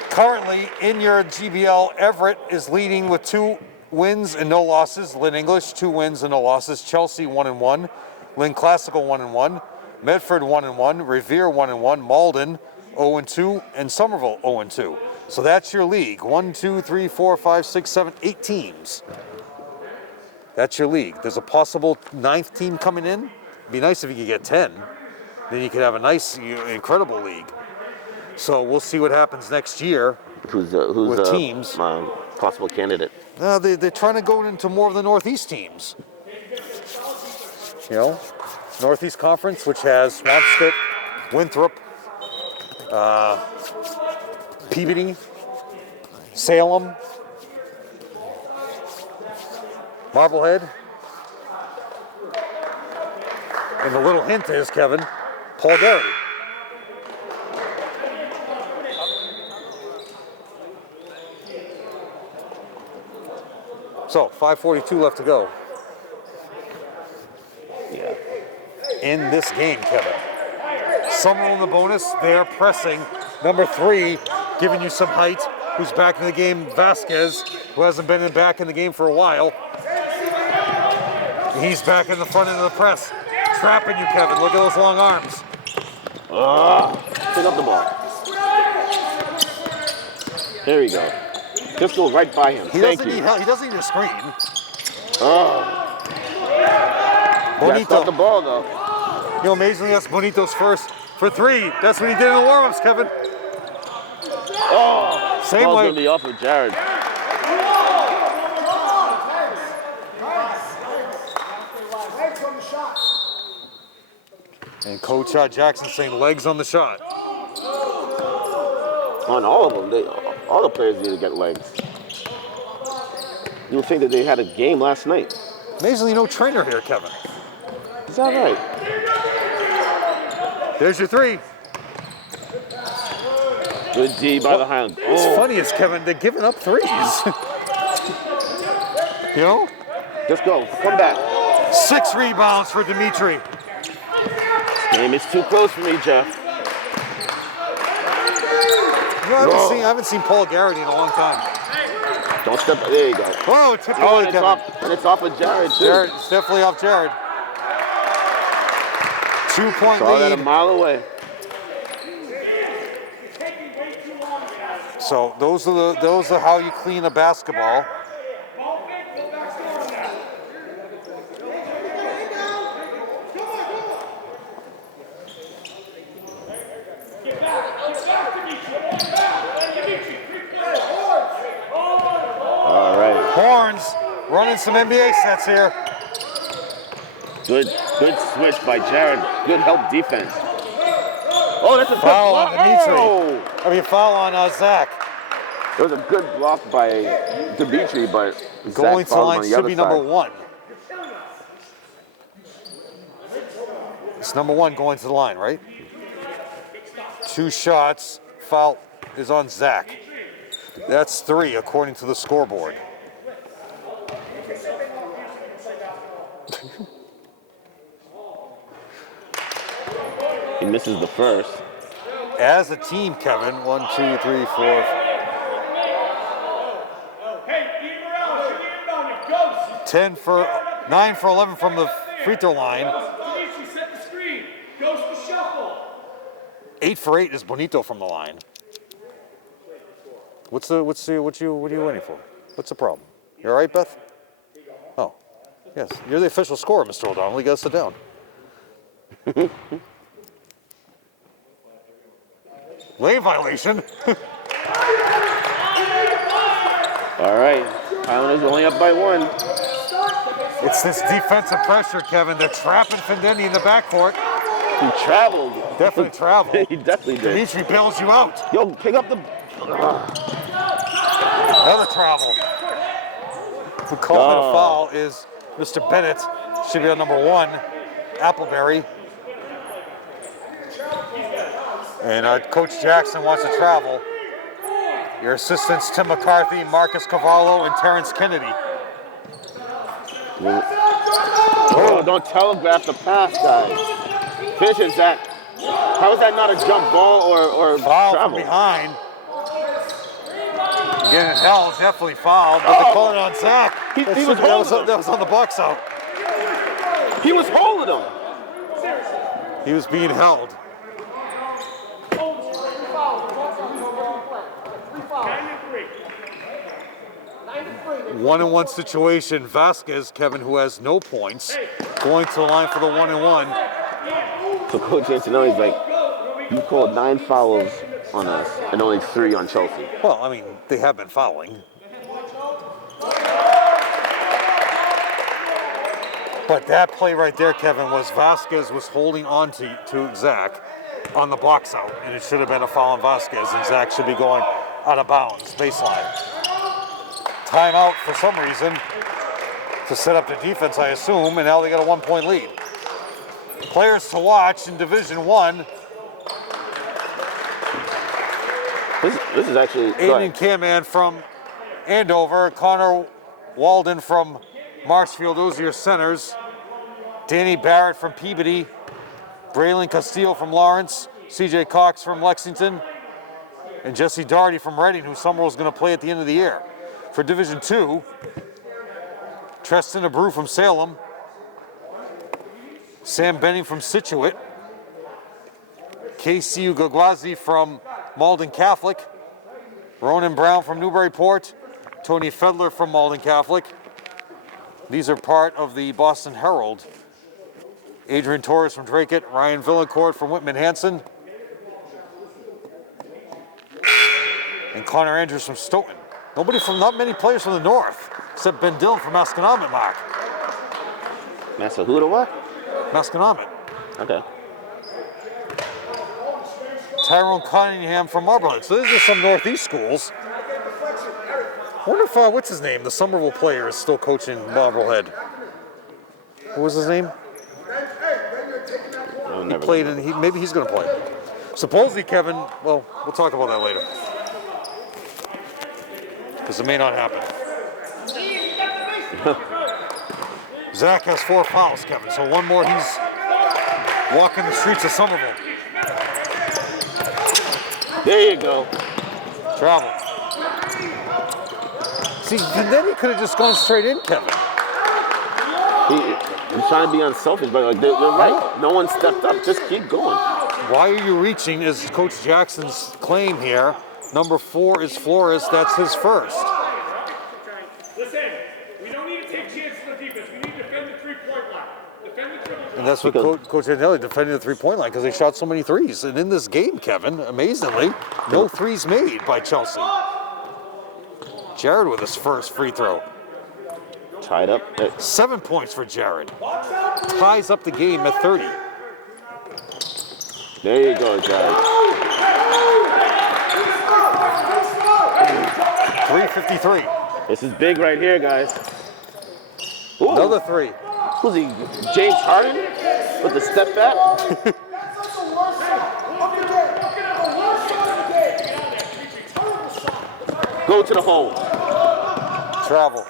Currently in your GBL, Everett is leading with 2 wins and no losses. Lynn English, 2 wins and no losses. Chelsea 1-1. Lynn Classical 1-1. Medford 1-1. Revere 1-1. Malden 0-2. And Somerville 0-2. So that's your league. 1, 2, 3, 4, 5, 6, 7, 8 teams. That's your league. There's a possible 9th team coming in. It'd be nice if you could get 10. Then you could have a nice, incredible league. So we'll see what happens next year. Who's with teams? Possible candidate? They're trying to go into more of the Northeast teams. You know, Northeast Conference, which has Swampscott, Winthrop, Peabody, Salem, Marblehead. And the little hint is, Kevin, Paul Garrity. So, 5:42 left to go. Yeah. In this game, Kevin. Somerville in the bonus, they're pressing. Number 3, giving you some height, who's back in the game, Vasquez, who hasn't been back in the game for a while. He's back in the front end of the press. Trapping you, Kevin. Look at those long arms. Pick up the ball. There you go. Just go right by him. He doesn't need help. He doesn't need a screen. Bonito. Stop the ball, though. You know, amazingly, that's Bonito's first for 3. That's what he did in the warm-ups, Kevin. Same Ball's way. going to be off of Jared. Coach Jackson saying legs on the shot. On all of them, all the players need to get legs. You would think that they had a game last night. Amazingly, no trainer here, Kevin. Is that right? There's your three. Good D by the Highlanders. What's funny is, Kevin, they're giving up threes. You know? Just go. Come back. 6 rebounds for Dimitri. This game is too close for me, Jeff. You know, I haven't seen Paul Garrity in a long time. Don't step. There you go. Oh, tip Oh, away, and Kevin. it's off of Jared, too. Jared, it's definitely off Jared. 2-point Saw that a lead. mile away. So those are how you clean a basketball. All right. Horns running some NBA sets here. Good switch by Jared. Good help defense. Oh, that's a Foul on Dimitri. Oh! I mean, foul on Zach. It was a good block by Dimitri, but Going Zach to fouled line on the should other be number side. 1. It's number 1 going to the line, right? 2 shots. Foul is on Zach. That's 3 according to the scoreboard. He misses the first. As a team, Kevin, 1, 2, 3, 4. 9 for 11 from the free throw line. 8 for 8 is Bonito from the line. What are you waiting for? What's the problem? You all right, Beth? Oh, yes. You're the official scorer, Mr. O'Donnell. You got to sit down. Lane violation. All right. Highlanders only up by 1. It's this defensive pressure, Kevin. They're trapping Findendi in the backcourt. He traveled. Definitely traveled. He definitely did. Dimitri bails you out. Yo, pick up the. Another travel. Who called it a foul is Mr. Bennett. Should be on number 1, Appleberry. And Coach Jackson wants to travel. Your assistants, Tim McCarthy, Marcus Cavallo, and Terrence Kennedy. Oh, don't telegraph the pass, guys. Finish it, Zach. How is that not a jump ball or Foul travel? from behind. Getting held, definitely fouled, but they're calling it on Zach. He was holding him. That was on the box out. He was holding him. He was being held. 1-on-1 situation. Vasquez, Kevin, who has no points, going to the line for the 1-on-1. So Coach Argenziano is like, you called 9 fouls on us and only 3 on Chelsea. Well, I mean, they have been fouling. But that play right there, Kevin, was Vasquez was holding on to Zach on the box out, and it should have been a foul on Vasquez, and Zach should be going out of bounds, baseline. Timeout for some reason to set up the defense, I assume, and now they got a 1-point lead. Players to watch in Division 1. This is actually Aiden Kaman from Andover, Connor Walden from Marshfield, those are your centers. Danny Barrett from Peabody, Braylon Castillo from Lawrence, CJ Cox from Lexington, and Jesse Doherty from Reading, who Summerall's going to play at the end of the year. For Division 2, Treston Abreu from Salem, Sam Benning from Situate, Casey Ugagwazi from Malden Catholic, Ronan Brown from Newburyport, Tony Fedler from Malden Catholic. These are part of the Boston Herald. Adrian Torres from Dracut, Ryan Villancourt from Whitman Hanson, and Connor Andrews from Stoughton. Not many players from the north, except Ben Dillon from Masconomet, Mark. Massahuda what? Masconomet. Okay. Tyrone Cunningham from Marblehead. So these are some Northeast schools. I wonder if, what's his name? The Somerville player is still coaching Marblehead. What was his name? He played in, maybe he's going to play. Supposedly, Kevin, well, we'll talk about that later. Because it may not happen. Zach has 4 fouls, Kevin. So one more, he's walking the streets of Somerville. There you go. Travel. See, and then he could have just gone straight in, Kevin. He's trying to be unselfish, but like, they're right. No one stepped up. Just keep going. Why are you reaching is Coach Jackson's claim here. Number 4 is Flores. That's his first. Listen, we don't need to take chances on defense. We need to defend the 3-point line. Defend the triple. And that's what Coach Andelli defending the 3-point line because they shot so many threes. And in this game, Kevin, amazingly, no threes made by Chelsea. Jared with his first free throw. Tied up. 7 points for Jared. Ties up the game at 30. There you go, Jared. 3:53. This is big right here, guys. Ooh. Another 3. Who's he? James Harden with the step back? Go to the hole. Travel.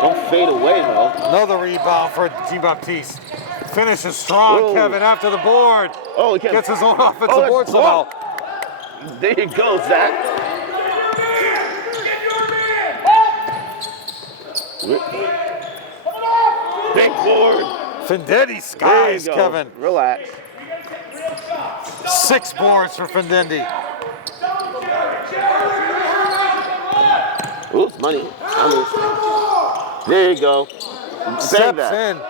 Don't fade away, though. Another rebound for Jean-Baptiste. Finishes strong, Whoa. Kevin, after the board. Oh, he can't. Gets his own offensive board somehow. There you go, Zach. Big board. Findetti skies, There you go. Kevin. Relax. 6 boards for Findetti. Oops, money. There you go. Bang Steps that. in.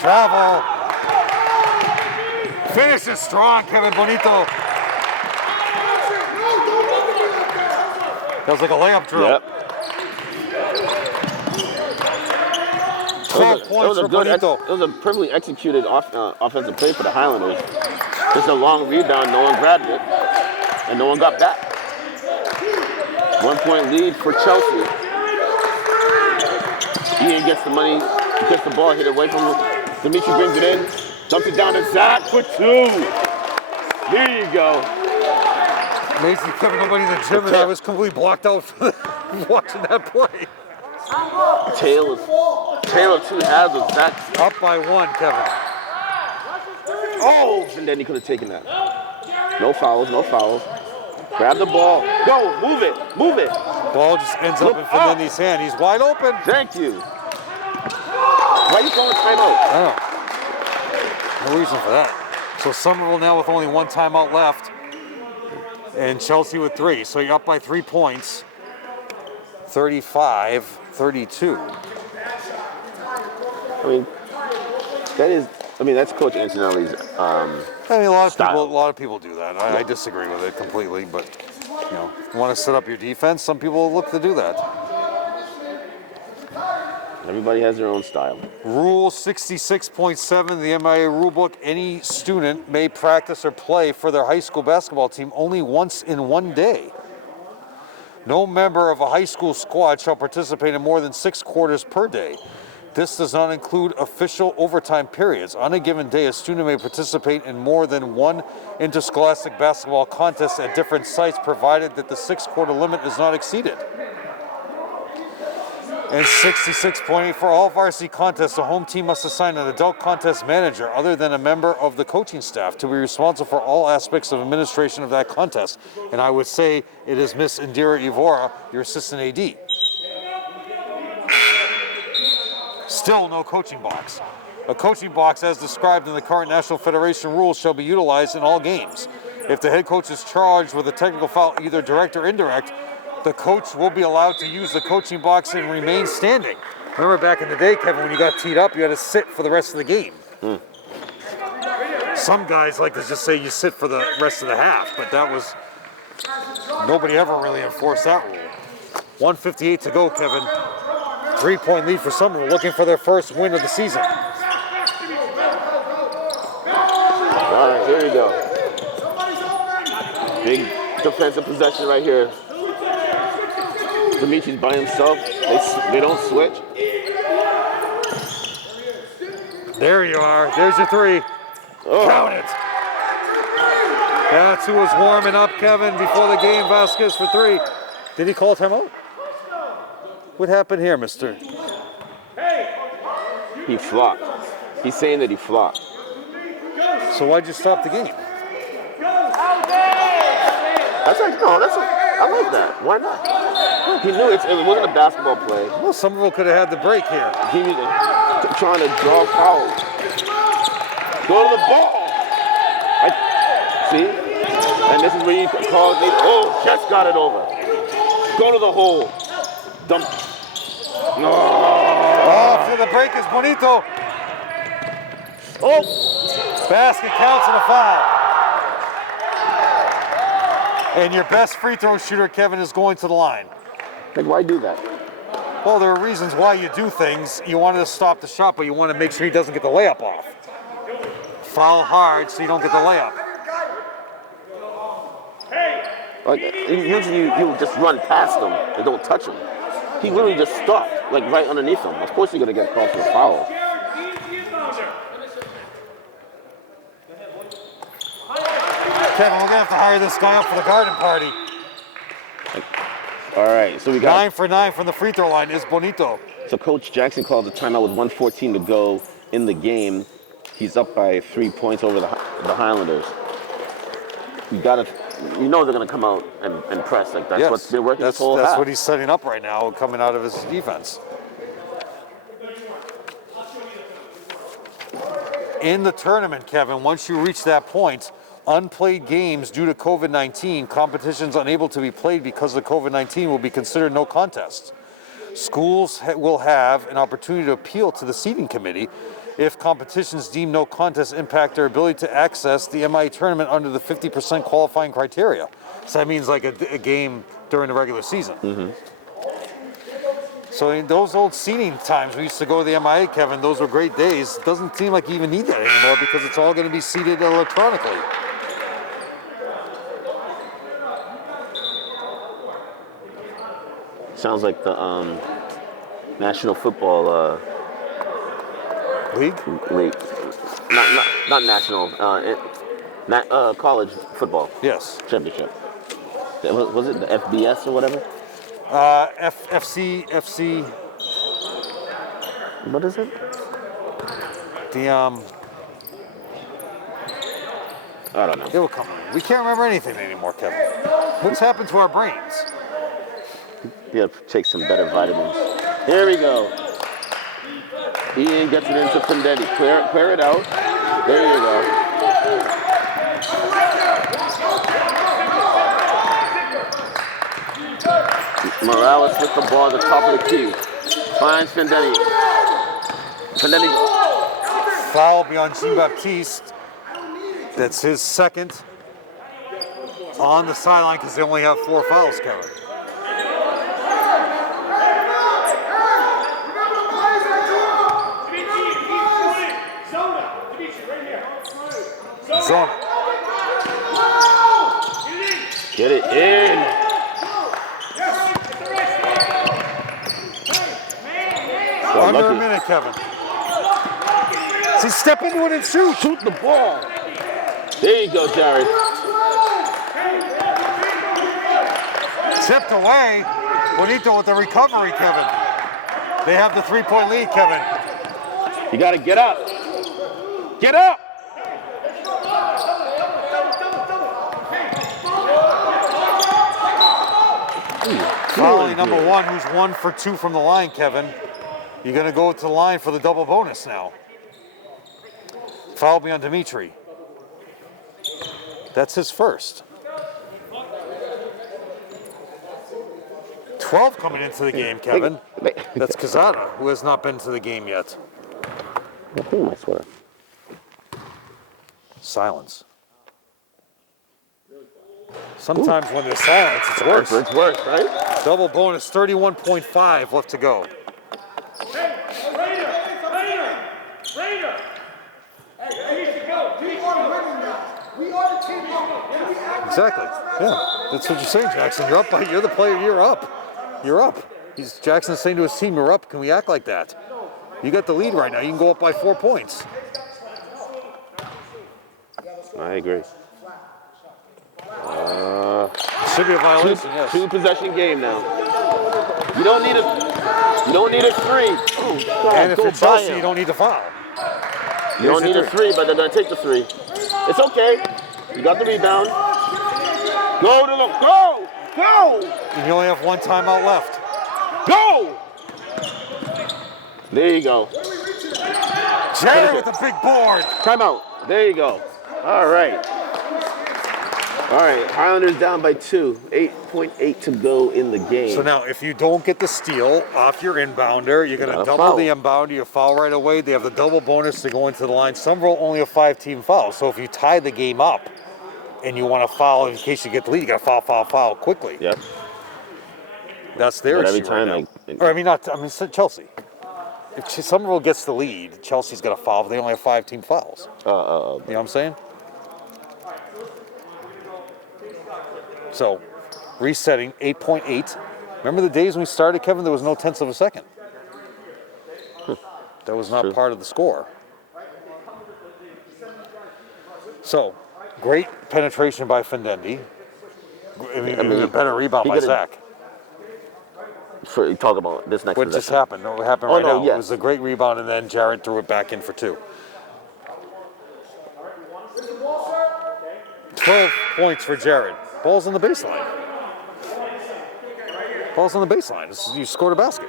Travel. Finishes strong, Kevin Bonito. That was like a layup drill. Yep. 12 points for Bonito. It was a perfectly executed offensive play for the Highlanders. Just a long rebound, no one grabbed it, and no one got back. 1 point lead for Chelsea. Ian gets the money, gets the ball, hit away from him. Dimitri brings it in, dumps it down to Zach for 2. There you go. Amazing, Kevin, nobody in the gym, and I was completely blocked out for watching that play. Taylor 2 has with Zach. Up by 1, Kevin. Oh, and then he could have taken that. No fouls, no fouls. Grab the ball. Go, move it, move it. Ball just ends up in Fidenti's hand. He's wide open. Thank you. Why are you calling timeout? I don't know. No reason for that. So Somerville now with only 1 timeout left. And Chelsea with 3. So you're up by 3 points. 35-32. That's Coach Antonelli's I mean, a lot style. of people do that. I disagree with it completely, but you want to set up your defense. Some people look to do that. Everybody has their own style. Rule 66.7 of the MIA rulebook: any student may practice or play for their high school basketball team only once in 1 day. No member of a high school squad shall participate in more than 6 quarters per day. This does not include official overtime periods. On a given day, a student may participate in more than 1 interscholastic basketball contest at different sites, provided that the 6-quarter limit is not exceeded. And 66.8, for all varsity contests, the home team must assign an adult contest manager other than a member of the coaching staff to be responsible for all aspects of administration of that contest. And I would say it is Miss Indira Ivora, your assistant AD. Still no coaching box. A coaching box, as described in the current National Federation rules, shall be utilized in all games. If the head coach is charged with a technical foul, either direct or indirect, the coach will be allowed to use the coaching box and remain standing. Remember back in the day, Kevin, when you got teed up, you had to sit for the rest of the game. Some guys like to just say you sit for the rest of the half, but nobody ever really enforced that rule. 1:58 to go, Kevin. 3-point lead for Somerville, looking for their first win of the season. Here we go. Big defensive possession right here. Dimitri's by himself. They don't switch. There you are. There's your three. Oh. Count it. That's who was warming up, Kevin, before the game. Vasquez for three. Did he call a timeout? What happened here, mister? He flopped. He's saying that he flopped. So why'd you stop the game? That's like, no, that's like, I like that. Why not? He knew it wasn't a basketball play. Well, Somerville could have had the break here. He was trying to draw fouls. Go to the ball. See? And this is where you call it. Oh, just got it over. Go to the hole. Dump. No. After the break is Bonito. Oh, basket counts and a foul. And your best free throw shooter, Kevin, is going to the line. Like, why do that? Well, there are reasons why you do things. You want to stop the shot, but you want to make sure he doesn't get the layup off. Foul hard so you don't get the layup. Like, usually you just run past him and don't touch him. He literally just stopped, like right underneath him. Of course you're going to get called for a foul. Kevin, we're going to have to hire this guy up for the garden party. All right, so we got 9 for 9 from the free throw line is Bonito. So Coach Jackson called the timeout with 1:14 to go in the game. He's up by 3 points over the Highlanders. You know they're gonna come out and press. Like that's what's been working this whole half. That's what he's setting up right now, coming out of his defense. In the tournament, Kevin, once you reach that point, unplayed games due to COVID-19, competitions unable to be played because of COVID-19 will be considered no contest. Schools will have an opportunity to appeal to the seating committee if competitions deemed no contest impact their ability to access the MIA tournament under the 50% qualifying criteria. So that means like a game during the regular season. Mm-hmm. So in those old seating times, we used to go to the MIA, Kevin, those were great days. It doesn't seem like you even need that anymore because it's all going to be seated electronically. Sounds like the National Football League? Not national. College football. Yes. Championship. Was it the FBS or whatever? FC. What is it? I don't know. It will come. We can't remember anything anymore, Kevin. What's happened to our brains? You have to take some better vitamins. Here we go. Ian gets it into Pendetti. Clear it out. There you go. Morales with the ball at the top of the key. Finds Pendetti. Pendetti. Foul beyond Jean-Baptiste. That's his second on the sideline because they only have 4 fouls, Kevin. Zone. Get it in. Under a minute, Kevin. See, step into it and shoot. Shoot the ball. There you go, Jared. Tipped away. Bonito with the recovery, Kevin. They have the 3-point lead, Kevin. You got to get up. Get up. Fouling number 1, who's 1 for 2 from the line, Kevin. You're going to go to the line for the double bonus now. Foul beyond Dimitri. That's his first. 12 coming into the game, Kevin. That's Quezada, who has not been to the game yet. I swear. Silence. Sometimes when there's silence, it's worse. It's worse, right? Double bonus, 31.5 left to go. Hey, Raider! Raider! Hey, he needs to go. Exactly. Yeah, that's what you're saying, Jackson. You're up. You're the player. You're up. You're up. Jackson's saying to his team, "You're up. Can we act like that? You got the lead right now. You can go up by 4 points." I agree. Should be a violation. Yes. 2-possession game now. You don't need a 3. Ooh, God, And if go it's by Chelsea, him. you don't need to foul. You don't need a 3, but they're gonna take the 3. It's okay. You got the rebound. Go to the go. And you only have 1 timeout left. Go! There you go. Jared with a big board. Timeout. There you go. All right. Highlanders down by 2. 8.8 to go in the game. So now, if you don't get the steal off your inbounder, you're going to gotta double foul. the inbounder. You foul right away. They have the double bonus to go into the line. Somerville only a 5-team foul. So if you tie the game up and you want to foul in case you get the lead, you got to foul quickly. Yep. That's their But issue every time, right now. Chelsea. If Somerville gets the lead, Chelsea's got to foul, but they only have 5-team fouls. You know what I'm saying? So, resetting, 8.8. Remember the days when we started, Kevin? There was no tenths of a second. That was not part of the score. So, great penetration by Fendendi. A better rebound by Zach. You talk about this next What just possession. happened? No, it happened right now. Yes. It was a great rebound, and then Jared threw it back in for 2. 12 points for Jared. Ball's on the baseline. Ball's on the baseline. You scored a basket.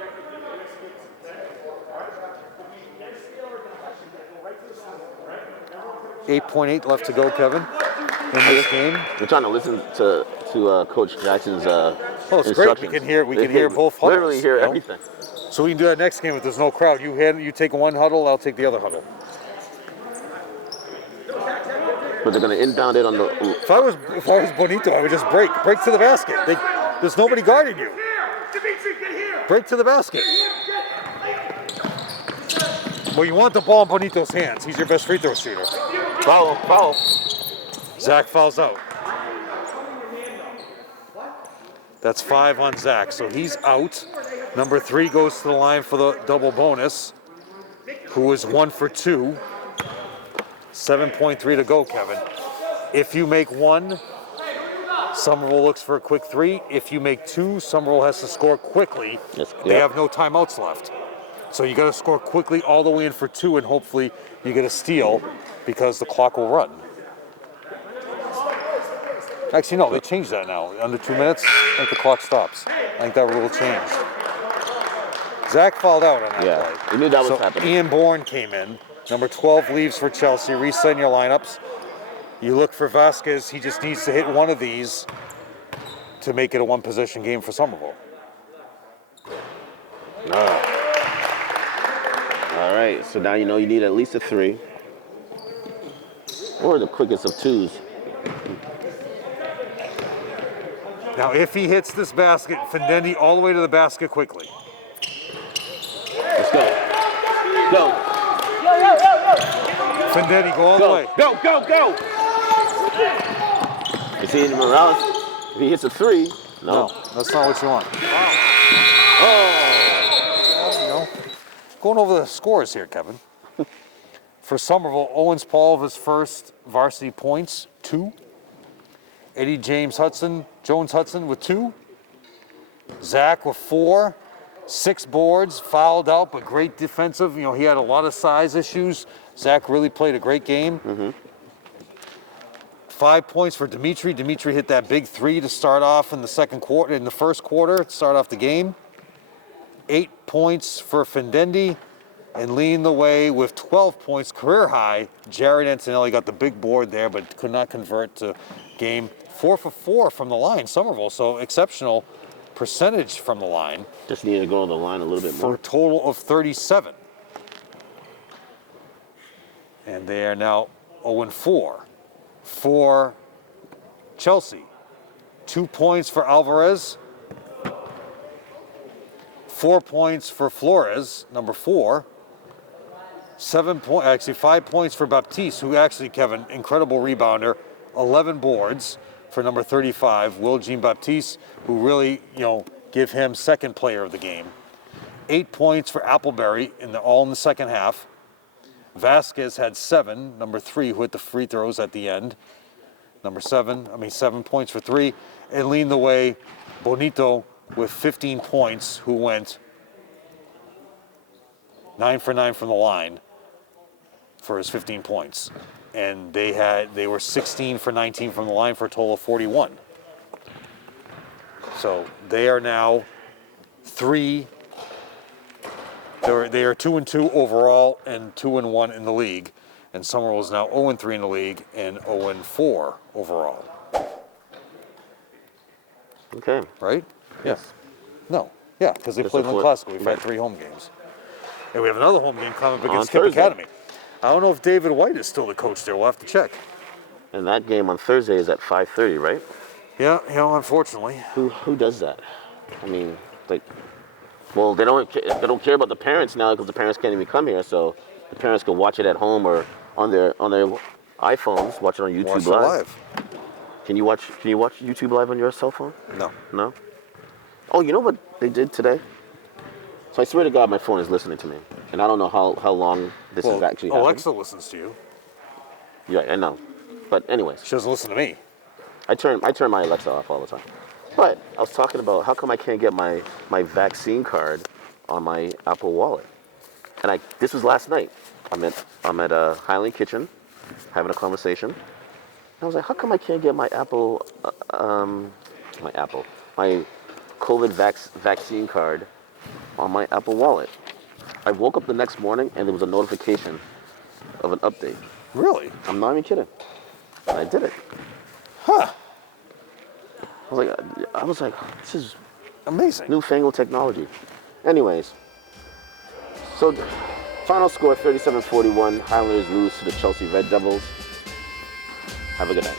$8.8 left to go, Kevin, in this game. We're trying to listen to Coach Jackson's Oh, it's great. instructions. We can hear both huddles. Literally hear you know? everything. So we can do that next game if there's no crowd. You take one huddle, I'll take the other huddle. But they're going to inbound it on the... If I was Bonito, I would just break to the basket. There's nobody guarding you. Break to the basket. Well, you want the ball in Bonito's hands. He's your best free throw shooter. Foul. Zach fouls out. That's 5 on Zach, so he's out. Number 3 goes to the line for the double bonus, who is 1 for 2. 7.3 to go, Kevin. If you make 1, Somerville looks for a quick 3. If you make 2, Somerville has to score quickly. Yes, They have no timeouts left. So you got to score quickly all the way in for 2, and hopefully you get a steal because the clock will run. Actually, no, they changed that now. Under 2 minutes, I think the clock stops. I think that rule changed. Zach fouled out on that play. We knew that was happening. Ian Bourne came in. Number 12 leaves for Chelsea. Reset your lineups. You look for Vasquez. He just needs to hit one of these to make it a 1-possession game for Somerville. All right, so now you know you need at least a 3. Or the quickest of 2s. Now, if he hits this basket, Fendendi all the way to the basket quickly. Let's go. Go. Fendendi, go all the way. Go. You see Morales? If he hits a 3, no. That's not what you want. Going over the scores here, Kevin. For Somerville, Owens Paul, his first varsity points, 2. Eddie Jones Hudson with 2. Zach with 4. 6 boards, fouled out, but great defensive. You know, he had a lot of size issues. Zach really played a great game. 5 points for Dimitri. Dimitri hit that big 3 to start off in the first quarter, to start off the game. 8 points for Fendendi, and leading the way with 12 points, career high. Jared Antonelli got the big board there, but could not convert to game. 4 for 4 from the line, Somerville, so exceptional percentage from the line. Just need to go on the line a little bit more. For a total of 37. And they are now 0-4 for Chelsea. 2 points for Alvarez. 4 points for Flores, number 4. 5 points for Baptiste, who actually, Kevin, incredible rebounder. 11 boards. for number 35, Will Jean-Baptiste, who really, give him second player of the game. 8 points for Appleberry all in the second half. Vasquez had 7, number 3, who hit the free throws at the end. 7 points for 3. And leading the way, Bonito with 15 points, who went 9 for 9 from the line for his 15 points. And they were 16 for 19 from the line for a total of 41. So they are now they are 2-2 overall and 2-1 in the league. And Somerville is now 0-3 in the league and 0-4 overall. Okay. Right? Yes. No. Yeah, because they Just played a in foot. Classical. We've Right. had 3 home games. And we have another home game coming up against On Skip Thursday. Academy. I don't know if David White is still the coach there. We'll have to check. And that game on Thursday is at 5:30, right? Yeah, unfortunately. Who does that? I mean, well, they don't care about the parents now because the parents can't even come here, so the parents can watch it at home or on their iPhones, watch it on YouTube Watch it Live. live. Can you watch YouTube Live on your cell phone? No. No? Oh, you know what they did today? So I swear to God, my phone is listening to me, and I don't know how long this is actually happening. Alexa listens to you. Yeah, I know. But anyways, She doesn't listen to me. I turn my Alexa off all the time. But I was talking about how come I can't get my vaccine card on my Apple Wallet, and this was last night. I'm at Highland Kitchen, having a conversation. And I was like, how come I can't get my my COVID vaccine card on my Apple Wallet? I woke up the next morning and there was a notification of an update. Really? I'm not even kidding. And I did it. Huh. I was like, this is Amazing. newfangled technology. Anyways, so final score 37-41. Highlanders lose to the Chelsea Red Devils. Have a good night.